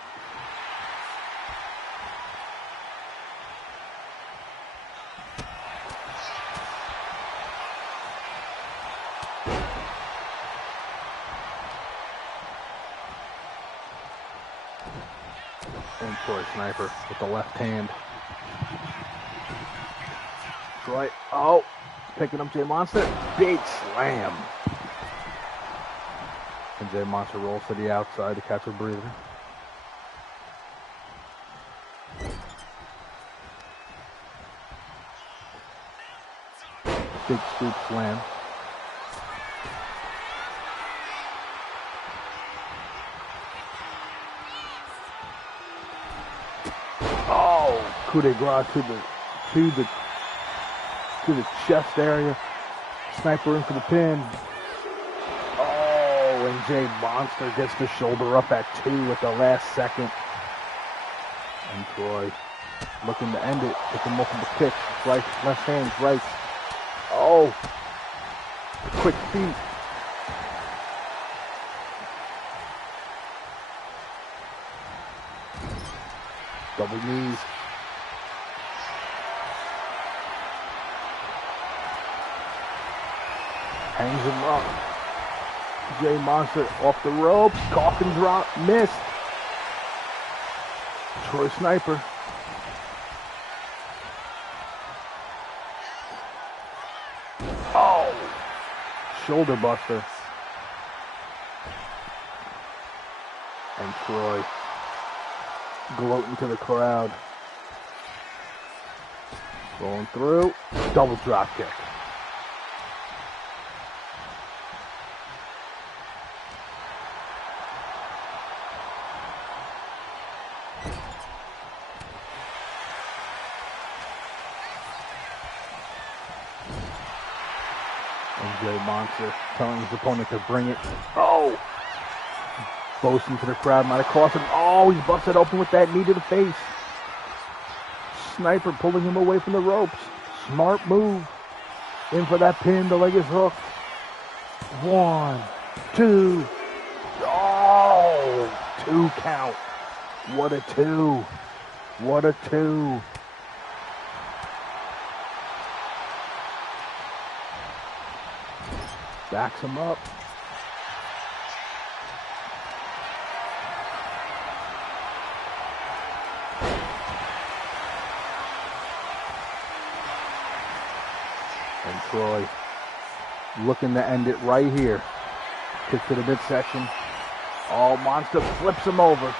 And Troy Sniper with the left hand. Troy, oh, picking up Jay Monster. Big slam. And Jay Monster rolls to the outside to catch a breather. Big scoop slam. Oh, coup de grace to the chest area. Sniper in for the pin. And Jay Monster gets the shoulder up at 2 at the last second. And Troy looking to end it with the multiple kicks. Right, left hand, right. Oh, quick feet. Double knees. Hangs him up. Jay Monster off the ropes, coffin drop, missed. Troy Sniper. Oh, shoulder buster. And Troy gloating to the crowd. Going through, double drop kick. Jay Monster telling his opponent to bring it. Oh! Boasting to the crowd, might have cost him. Oh, he's busted open with that knee to the face. Sniper pulling him away from the ropes. Smart move. In for that pin. The leg is hooked. 1, 2. Oh! 2 count. What a 2. What a 2. Backs him up. And Troy looking to end it right here. Kick to the midsection. Oh, Monster flips him over.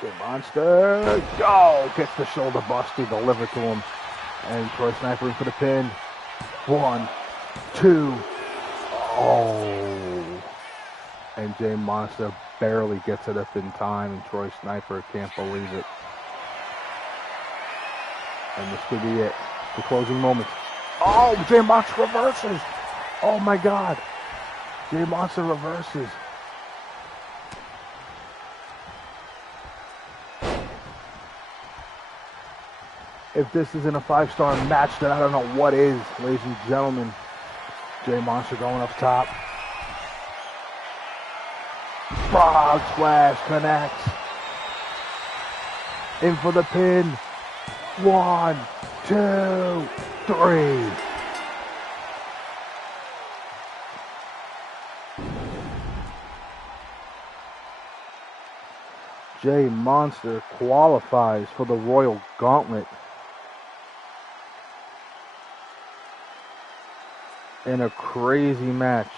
Jay Monster. Oh, gets the shoulder buster delivered to him. And Troy Sniper in for the pin. 1, 2. Oh. And Jay Monster barely gets it up in time, and Troy Sniper can't believe it. And this could be it. The closing moments. Oh, Jay Monster reverses. Oh my God. Jay Monster reverses. If this isn't a 5-star match, then I don't know what is, ladies and gentlemen. Jay Monster going up top. Frog splash connects. In for the pin. 1, 2, 3. Jay Monster qualifies for the Royal Gauntlet in a crazy match.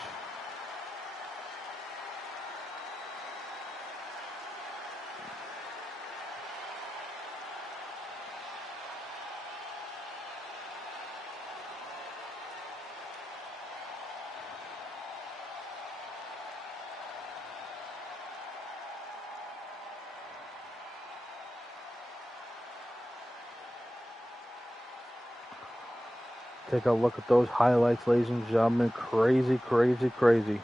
Take a look at those highlights, ladies and gentlemen. Crazy, crazy, crazy.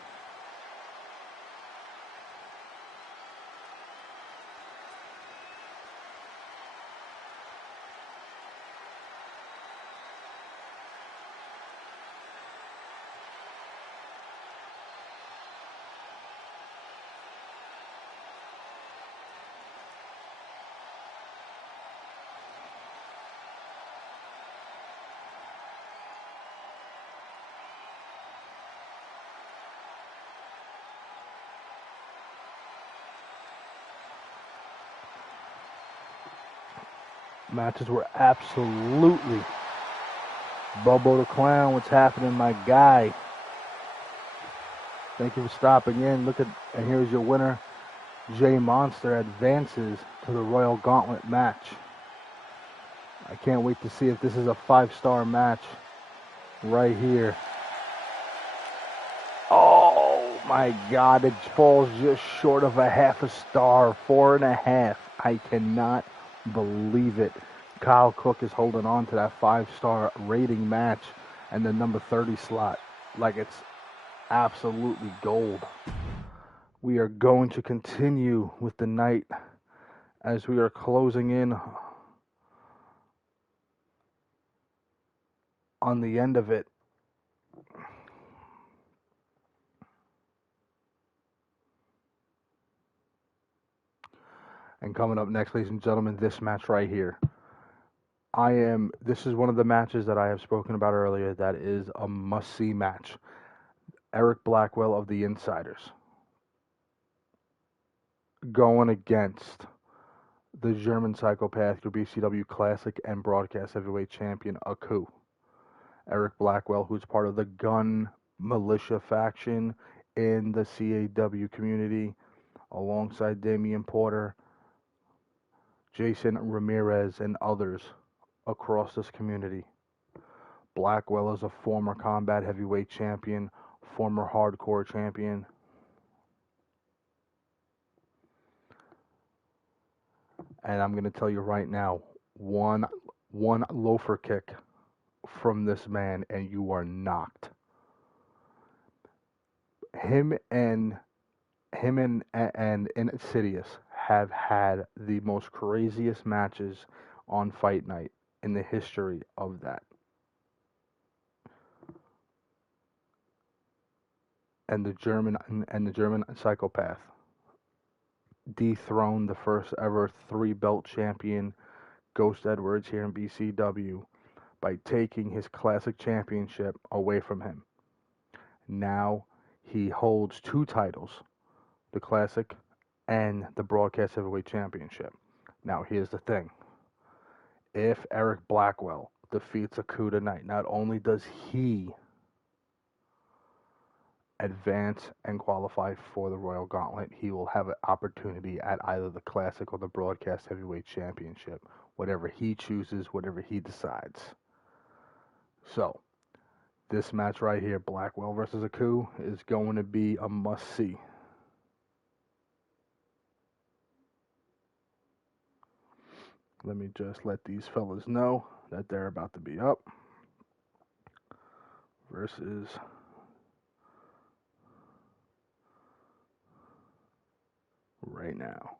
Matches were absolutely Bobo the Clown. What's happening, my guy? Thank you for stopping in. And here's your winner. Jay Monster advances to the Royal Gauntlet match. I can't wait to see if this is a 5-star match right here. Oh my God, it falls just short of a half a star, 4.5. I cannot believe it. Kyle Cook is holding on to that 5-star rating match and the number 30 slot like it's absolutely gold. We are going to continue with the night as we are closing in on the end of it. And coming up next, ladies and gentlemen, this match right here. This is one of the matches that I have spoken about earlier that is a must-see match. Eric Blackwell of the Insiders going against the German Psychopath, your BCW Classic and Broadcast Heavyweight Champion, Aku. Eric Blackwell, who's part of the Gun Militia faction in the CAW community, alongside Damian Porter, Jason Ramirez, and others across this community. Blackwell is a former combat heavyweight champion, former hardcore champion. And I'm going to tell you right now, one loafer kick from this man, and you are knocked. Him and Insidious have had the most craziest matches on Fight Night in the history of that. And the German psychopath dethroned the first ever 3-belt champion Ghost Edwards here in BCW by taking his classic championship away from him. Now he holds 2 titles, the classic and the broadcast heavyweight championship. Now here's the thing. If Eric Blackwell defeats Aku tonight, not only does he advance and qualify for the Royal Gauntlet, he will have an opportunity at either the Classic or the Broadcast Heavyweight Championship, whatever he chooses, whatever he decides. So, this match right here, Blackwell versus Aku, is going to be a must-see. Let me just let these fellas know that they're about to be up. Versus right now.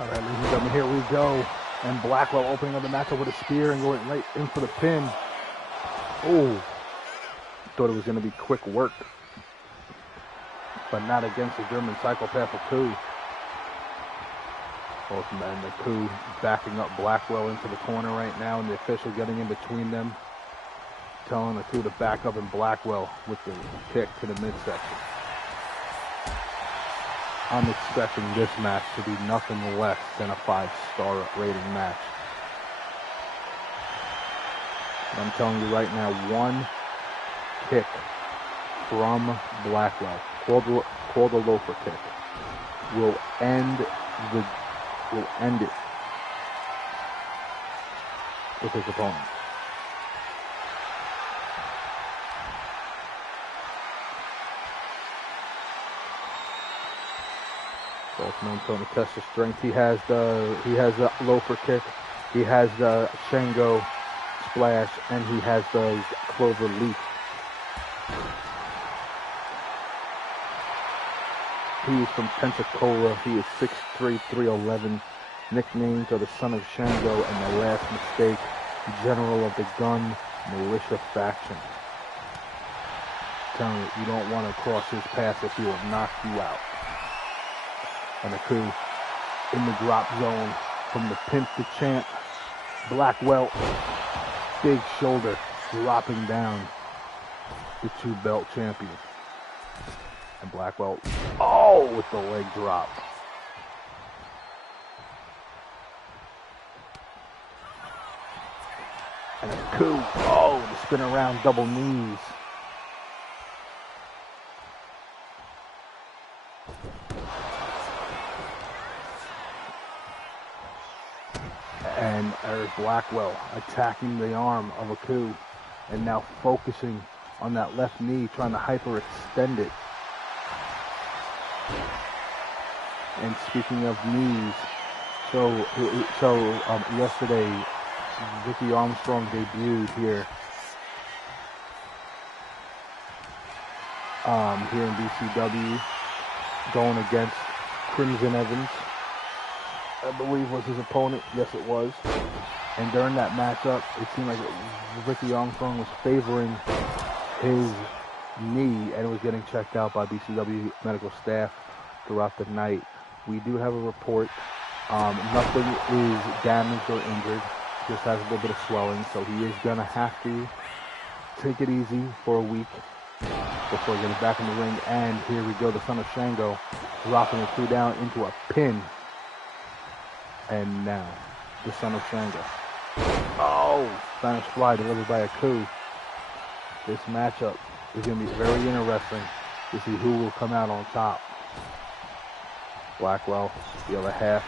All right, ladies and gentlemen, here we go. And Blackwell opening up the matchup with a spear and going right in for the pin. Oh, Thought it was going to be quick work, but not against the German psychopath Aku. Both men, Aku backing up Blackwell into the corner right now, and the official getting in between them, telling Aku to back up, and Blackwell with the kick to the midsection. I'm expecting this match to be nothing less than a 5-star rating match. I'm telling you right now, one kick from Blackwell, called a loafer kick, will end it with his opponent. Both men trying to test his strength. He has the loafer kick, he has the Shango splash, and he has the clover leaf. He is from Pensacola. He is 6'3", 311. Nicknames are the Son of Shango and The Last Mistake, General of the Gun, Militia Faction. I'm telling you, you don't want to cross his path if he will knock you out. And Aku in the drop zone from the pimp to champ. Blackwell, big shoulder, dropping down the 2-belt champion. And Blackwell, with the leg drop. And Aku, the spin around double knees. And there's Blackwell attacking the arm of Aku, and now focusing on that left knee, trying to hyperextend it. And speaking of knees, yesterday, Vicky Armstrong debuted here in BCW, going against Crimson Evans, I believe was his opponent. Yes, it was. And during that matchup, it seemed like Vicky Armstrong was favoring his knee, and it was getting checked out by BCW medical staff throughout the night. We do have a report. Nothing is damaged or injured. Just has a little bit of swelling, so he is going to have to take it easy for a week before getting back in the ring. And here we go, the Son of Shango dropping the 2 down into a pin. And now, the Son of Shango. Spanish Fly delivered by Aku. This matchup is going to be very interesting to see who will come out on top. Blackwell, the other half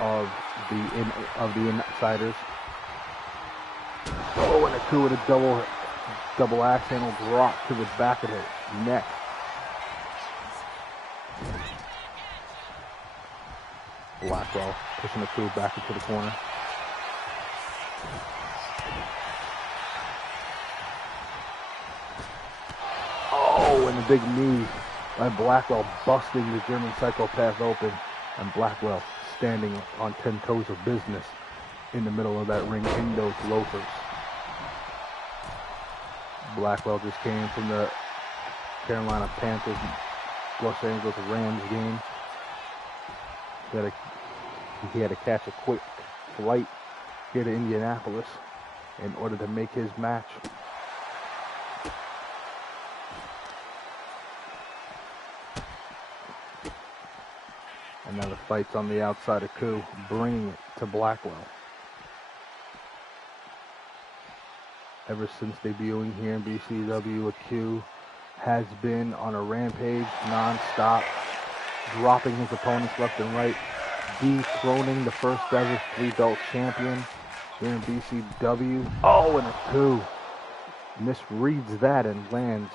of the insiders. And Aku with a double axe handle drop to the back of the neck. Blackwell pushing Aku back into the corner. And the big knee by Blackwell, busting the German psychopath open, and Blackwell standing on 10 toes of business in the middle of that ring in those loafers. Blackwell just came from the Carolina Panthers, Los Angeles Rams game. He had to catch a quick flight here to Indianapolis in order to make his match. And now the fight's on the outside of Aku, bringing it to Blackwell. Ever since debuting here in BCW, Aku has been on a rampage non-stop, dropping his opponents left and right, dethroning the first ever 3-belt champion here in BCW. And Aku misreads that and lands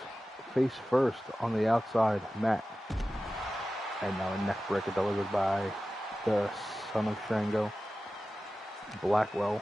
face first on the outside mat. And now a neckbreaker delivered by the Son of Shango, Blackwell.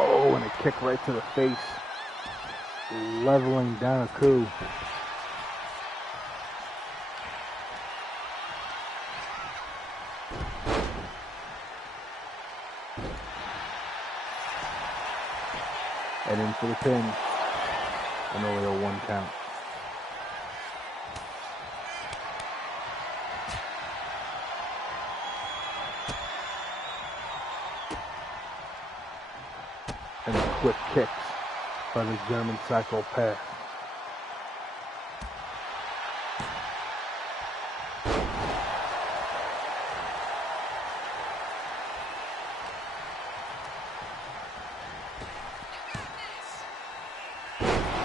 Oh, and a kick right to the face. Leveling down a coup. And in for the pin. And only a 1 count. And quick kicks by the German psychopath.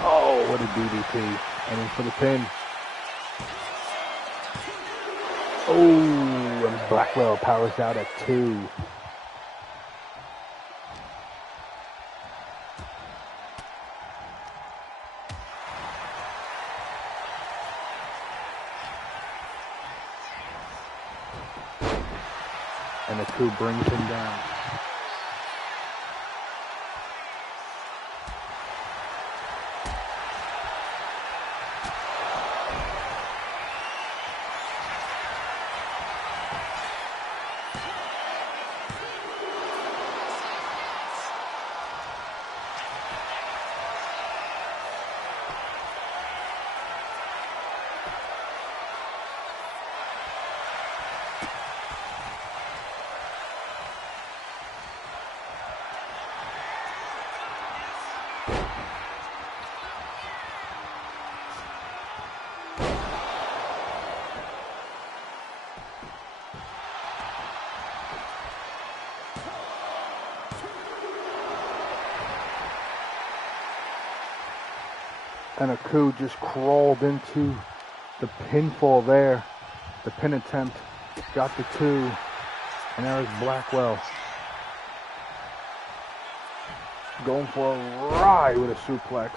Oh, what a DDT. And in for the pin. Oh, and Blackwell powers out at 2. And the coup brings him down. And a coup just crawled into the pinfall there. The pin attempt got the 2. And there's Blackwell going for a ride with a suplex.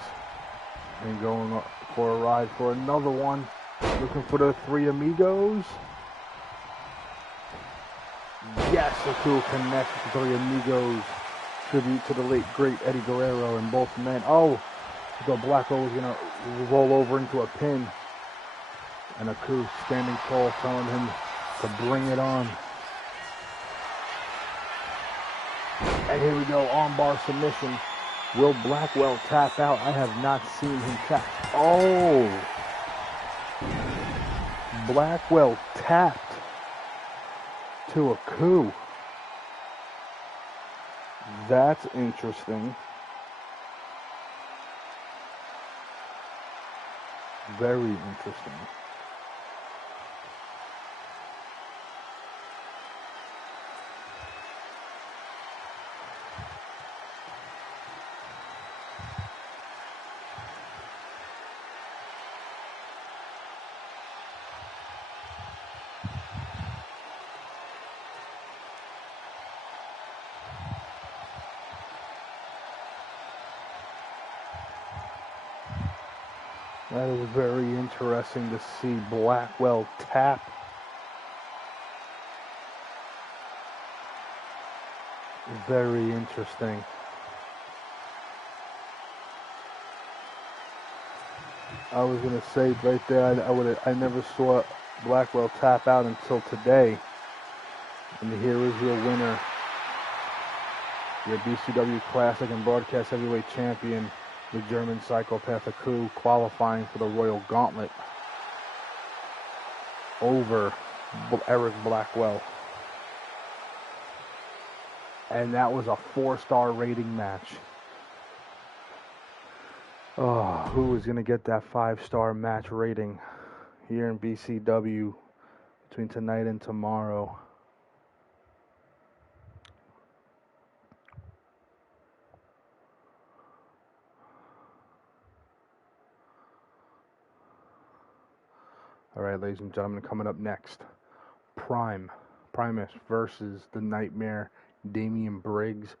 And going for a ride for another one. Looking for the 3 amigos. Yes, a coup connects with the 3 amigos. Tribute to the late great Eddie Guerrero and both men. Oh! So Blackwell was going to roll over into a pin. And a coup standing tall telling him to bring it on. And here we go, armbar submission. Will Blackwell tap out? I have not seen him tap. Oh! Blackwell tapped to a coup. That's interesting. Very interesting. That is very interesting to see Blackwell tap. Very interesting. I was gonna say right there, I never saw Blackwell tap out until today. And here is your winner, your BCW Classic and Broadcast Heavyweight Champion, the German Psychopath coup, qualifying for the Royal Gauntlet over Eric Blackwell. And that was a 4-star rating match. Oh, who is going to get that 5-star match rating here in BCW between tonight and tomorrow? All right, ladies and gentlemen, coming up next, Primus versus the Nightmare, Damian Briggs,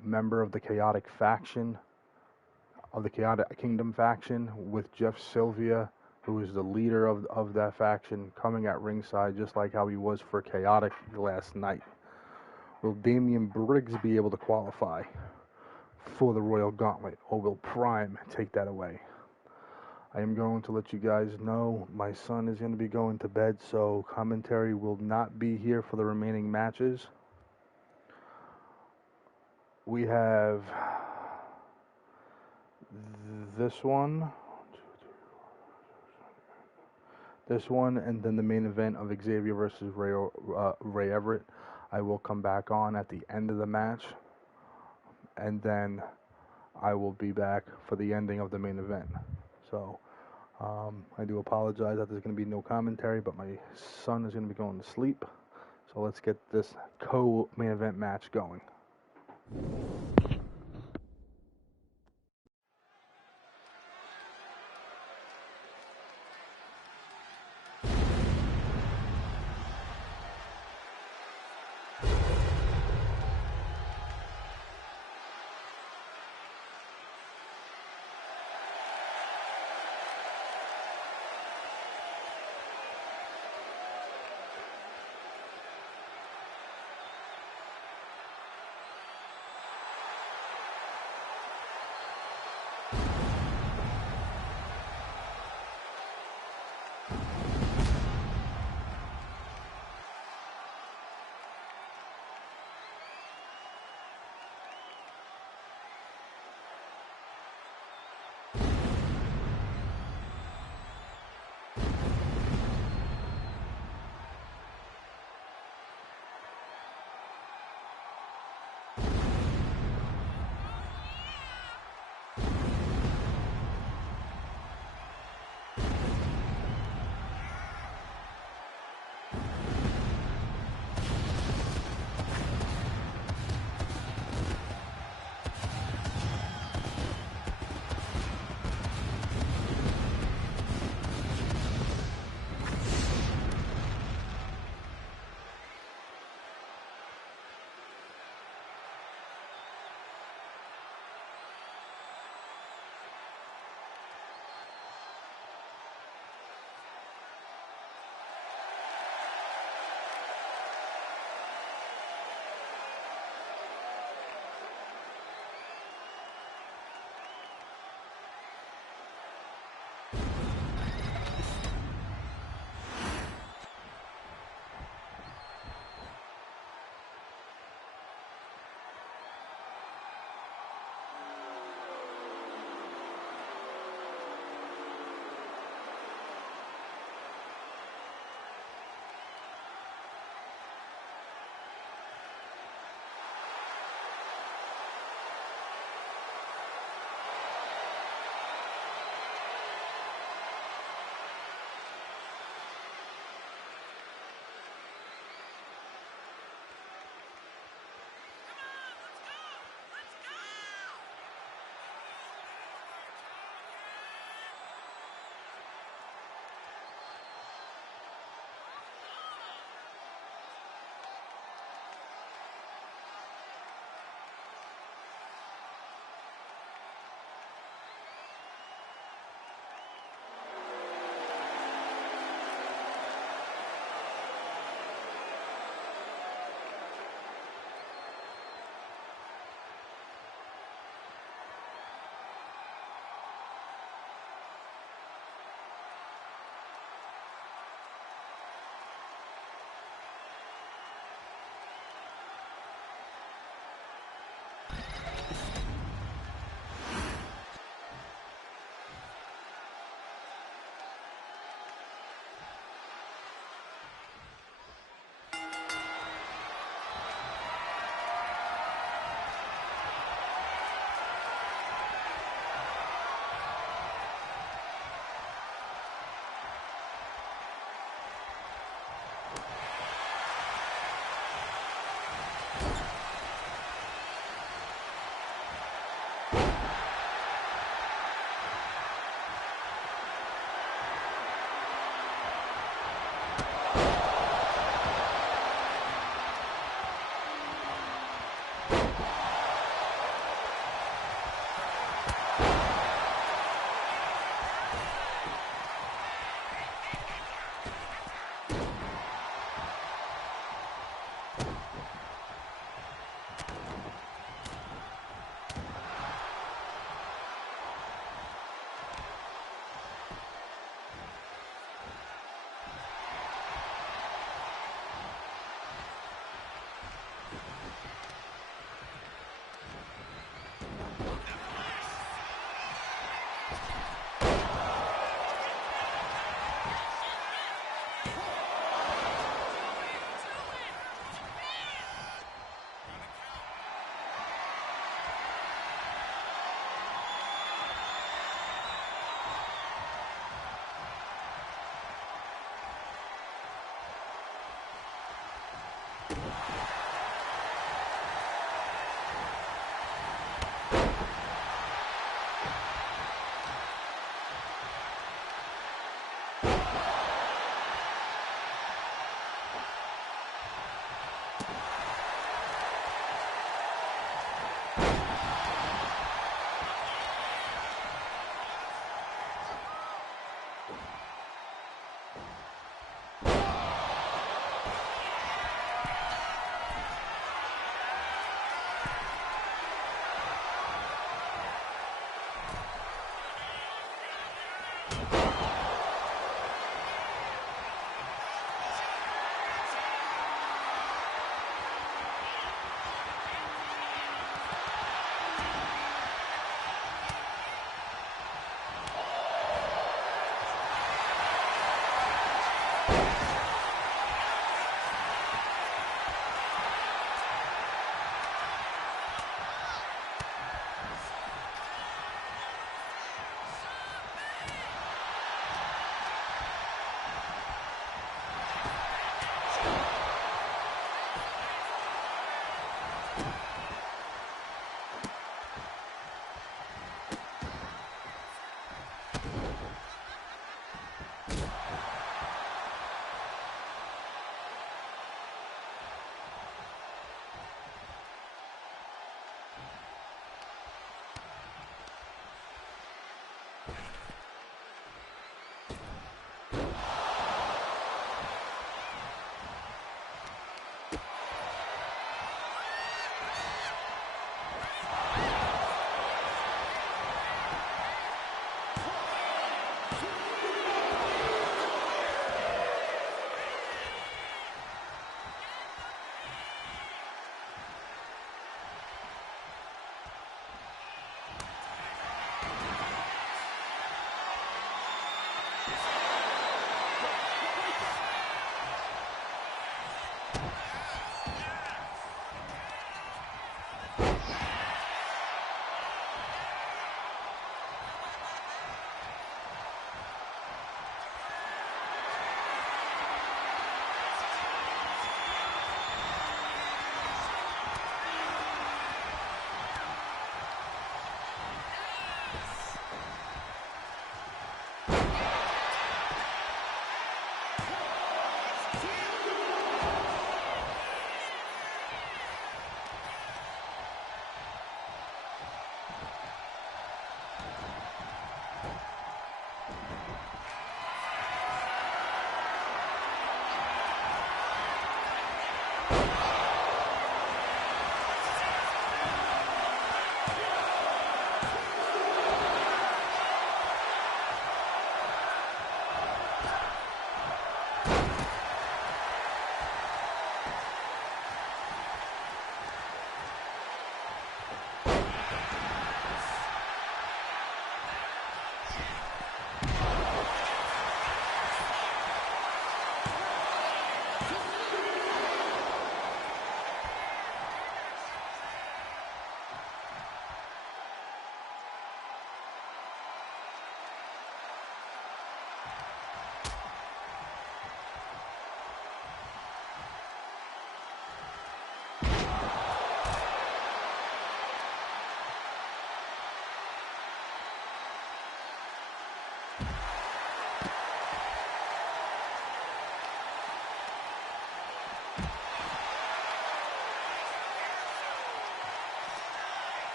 member of the Chaotic faction, of the Chaotic Kingdom faction, with Jeff Sylvia, who is the leader of that faction, coming at ringside just like how he was for Chaotic last night. Will Damian Briggs be able to qualify? for the Royal Gauntlet, or will Prime take that away? I am going to let you guys know my son is going to be going to bed, so commentary will not be here for the remaining matches. We have this one, and then the main event of Xavier versus Ray Everett. I will come back on at the end of the match, and then I will be back for the ending of the main event. So I do apologize that there's going to be no commentary, but my son is going to be going to sleep. So let's get this co-main event match going.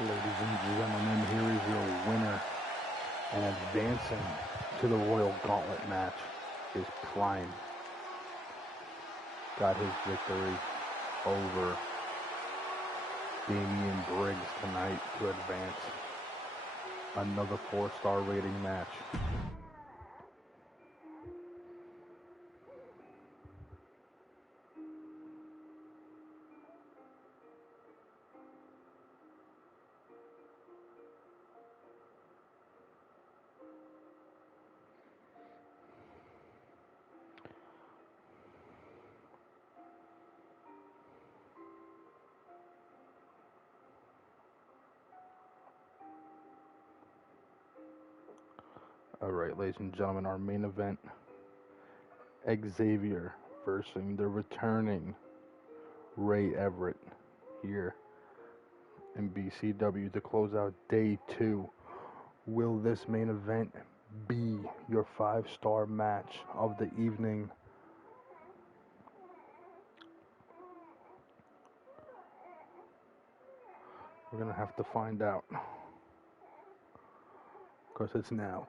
Ladies and gentlemen, here is your winner and advancing to the Royal Gauntlet match is Prime. Got his victory over Damian Briggs tonight to advance. Another 4-star rating match. Alright, ladies and gentlemen, our main event, Xavier versus the returning Ray Everett here in BCW to close out day 2. Will this main event be your 5-star match of the evening? We're going to have to find out, because it's now.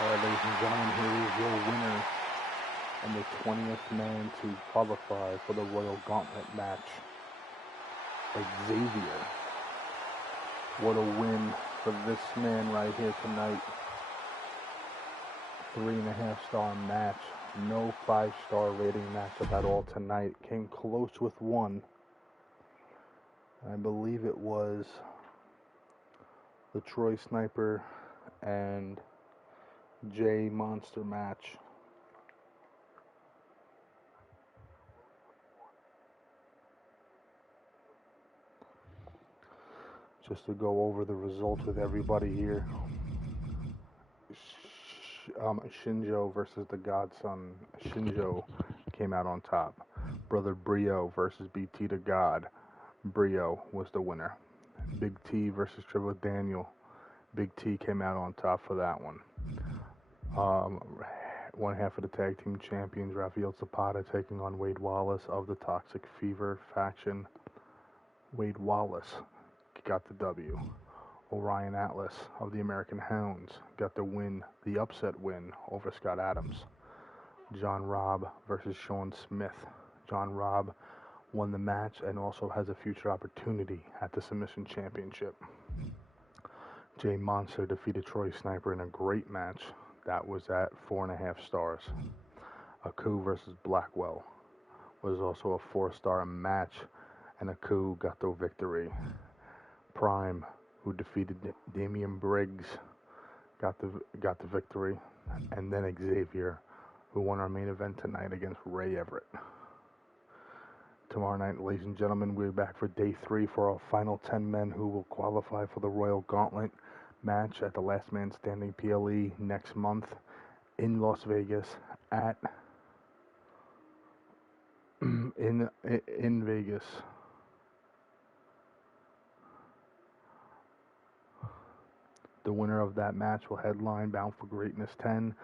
All right, ladies and gentlemen, here is your winner and the 20th man to qualify for the Royal Gauntlet match, Xavier. What a win for this man right here tonight. 3.5-star match. No 5-star rating matchup at all tonight. Came close with one. I believe it was the Troy Sniper and Jay Monster match. Just to go over the results with everybody here. Shinjo versus the Godson. Shinjo came out on top. Brother Brio versus BT the God. Brio was the winner. Big T versus Triple Daniel. Big T came out on top for that one. One half of the tag team champions, Rafael Zapata, taking on Wade Wallace of the Toxic Fever faction. Wade Wallace got the W. Orion Atlas of the American Hounds got the win, the upset win over Scott Adams. John Robb versus Sean Smith. John Robb won the match and also has a future opportunity at the Submission Championship. Jay Monster defeated Troy Sniper in a great match. That was at 4.5 stars. Aku versus Blackwell was also a 4-star match, and Aku got the victory. Prime, who defeated Damian Briggs, got the victory, and then Xavier, who won our main event tonight against Ray Everett. Tomorrow night, ladies and gentlemen, we're back for day 3 for our final 10 men who will qualify for the Royal Gauntlet match at the Last Man Standing PLE next month in Las Vegas at in Vegas. The winner of that match will headline Bound for Greatness 10,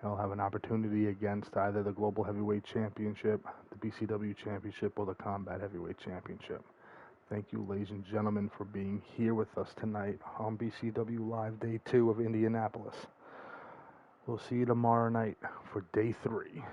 and will have an opportunity against either the Global Heavyweight Championship, the BCW Championship, or the Combat Heavyweight Championship. Thank you, ladies and gentlemen, for being here with us tonight on BCW Live Day 2 of Indianapolis. We'll see you tomorrow night for Day 3.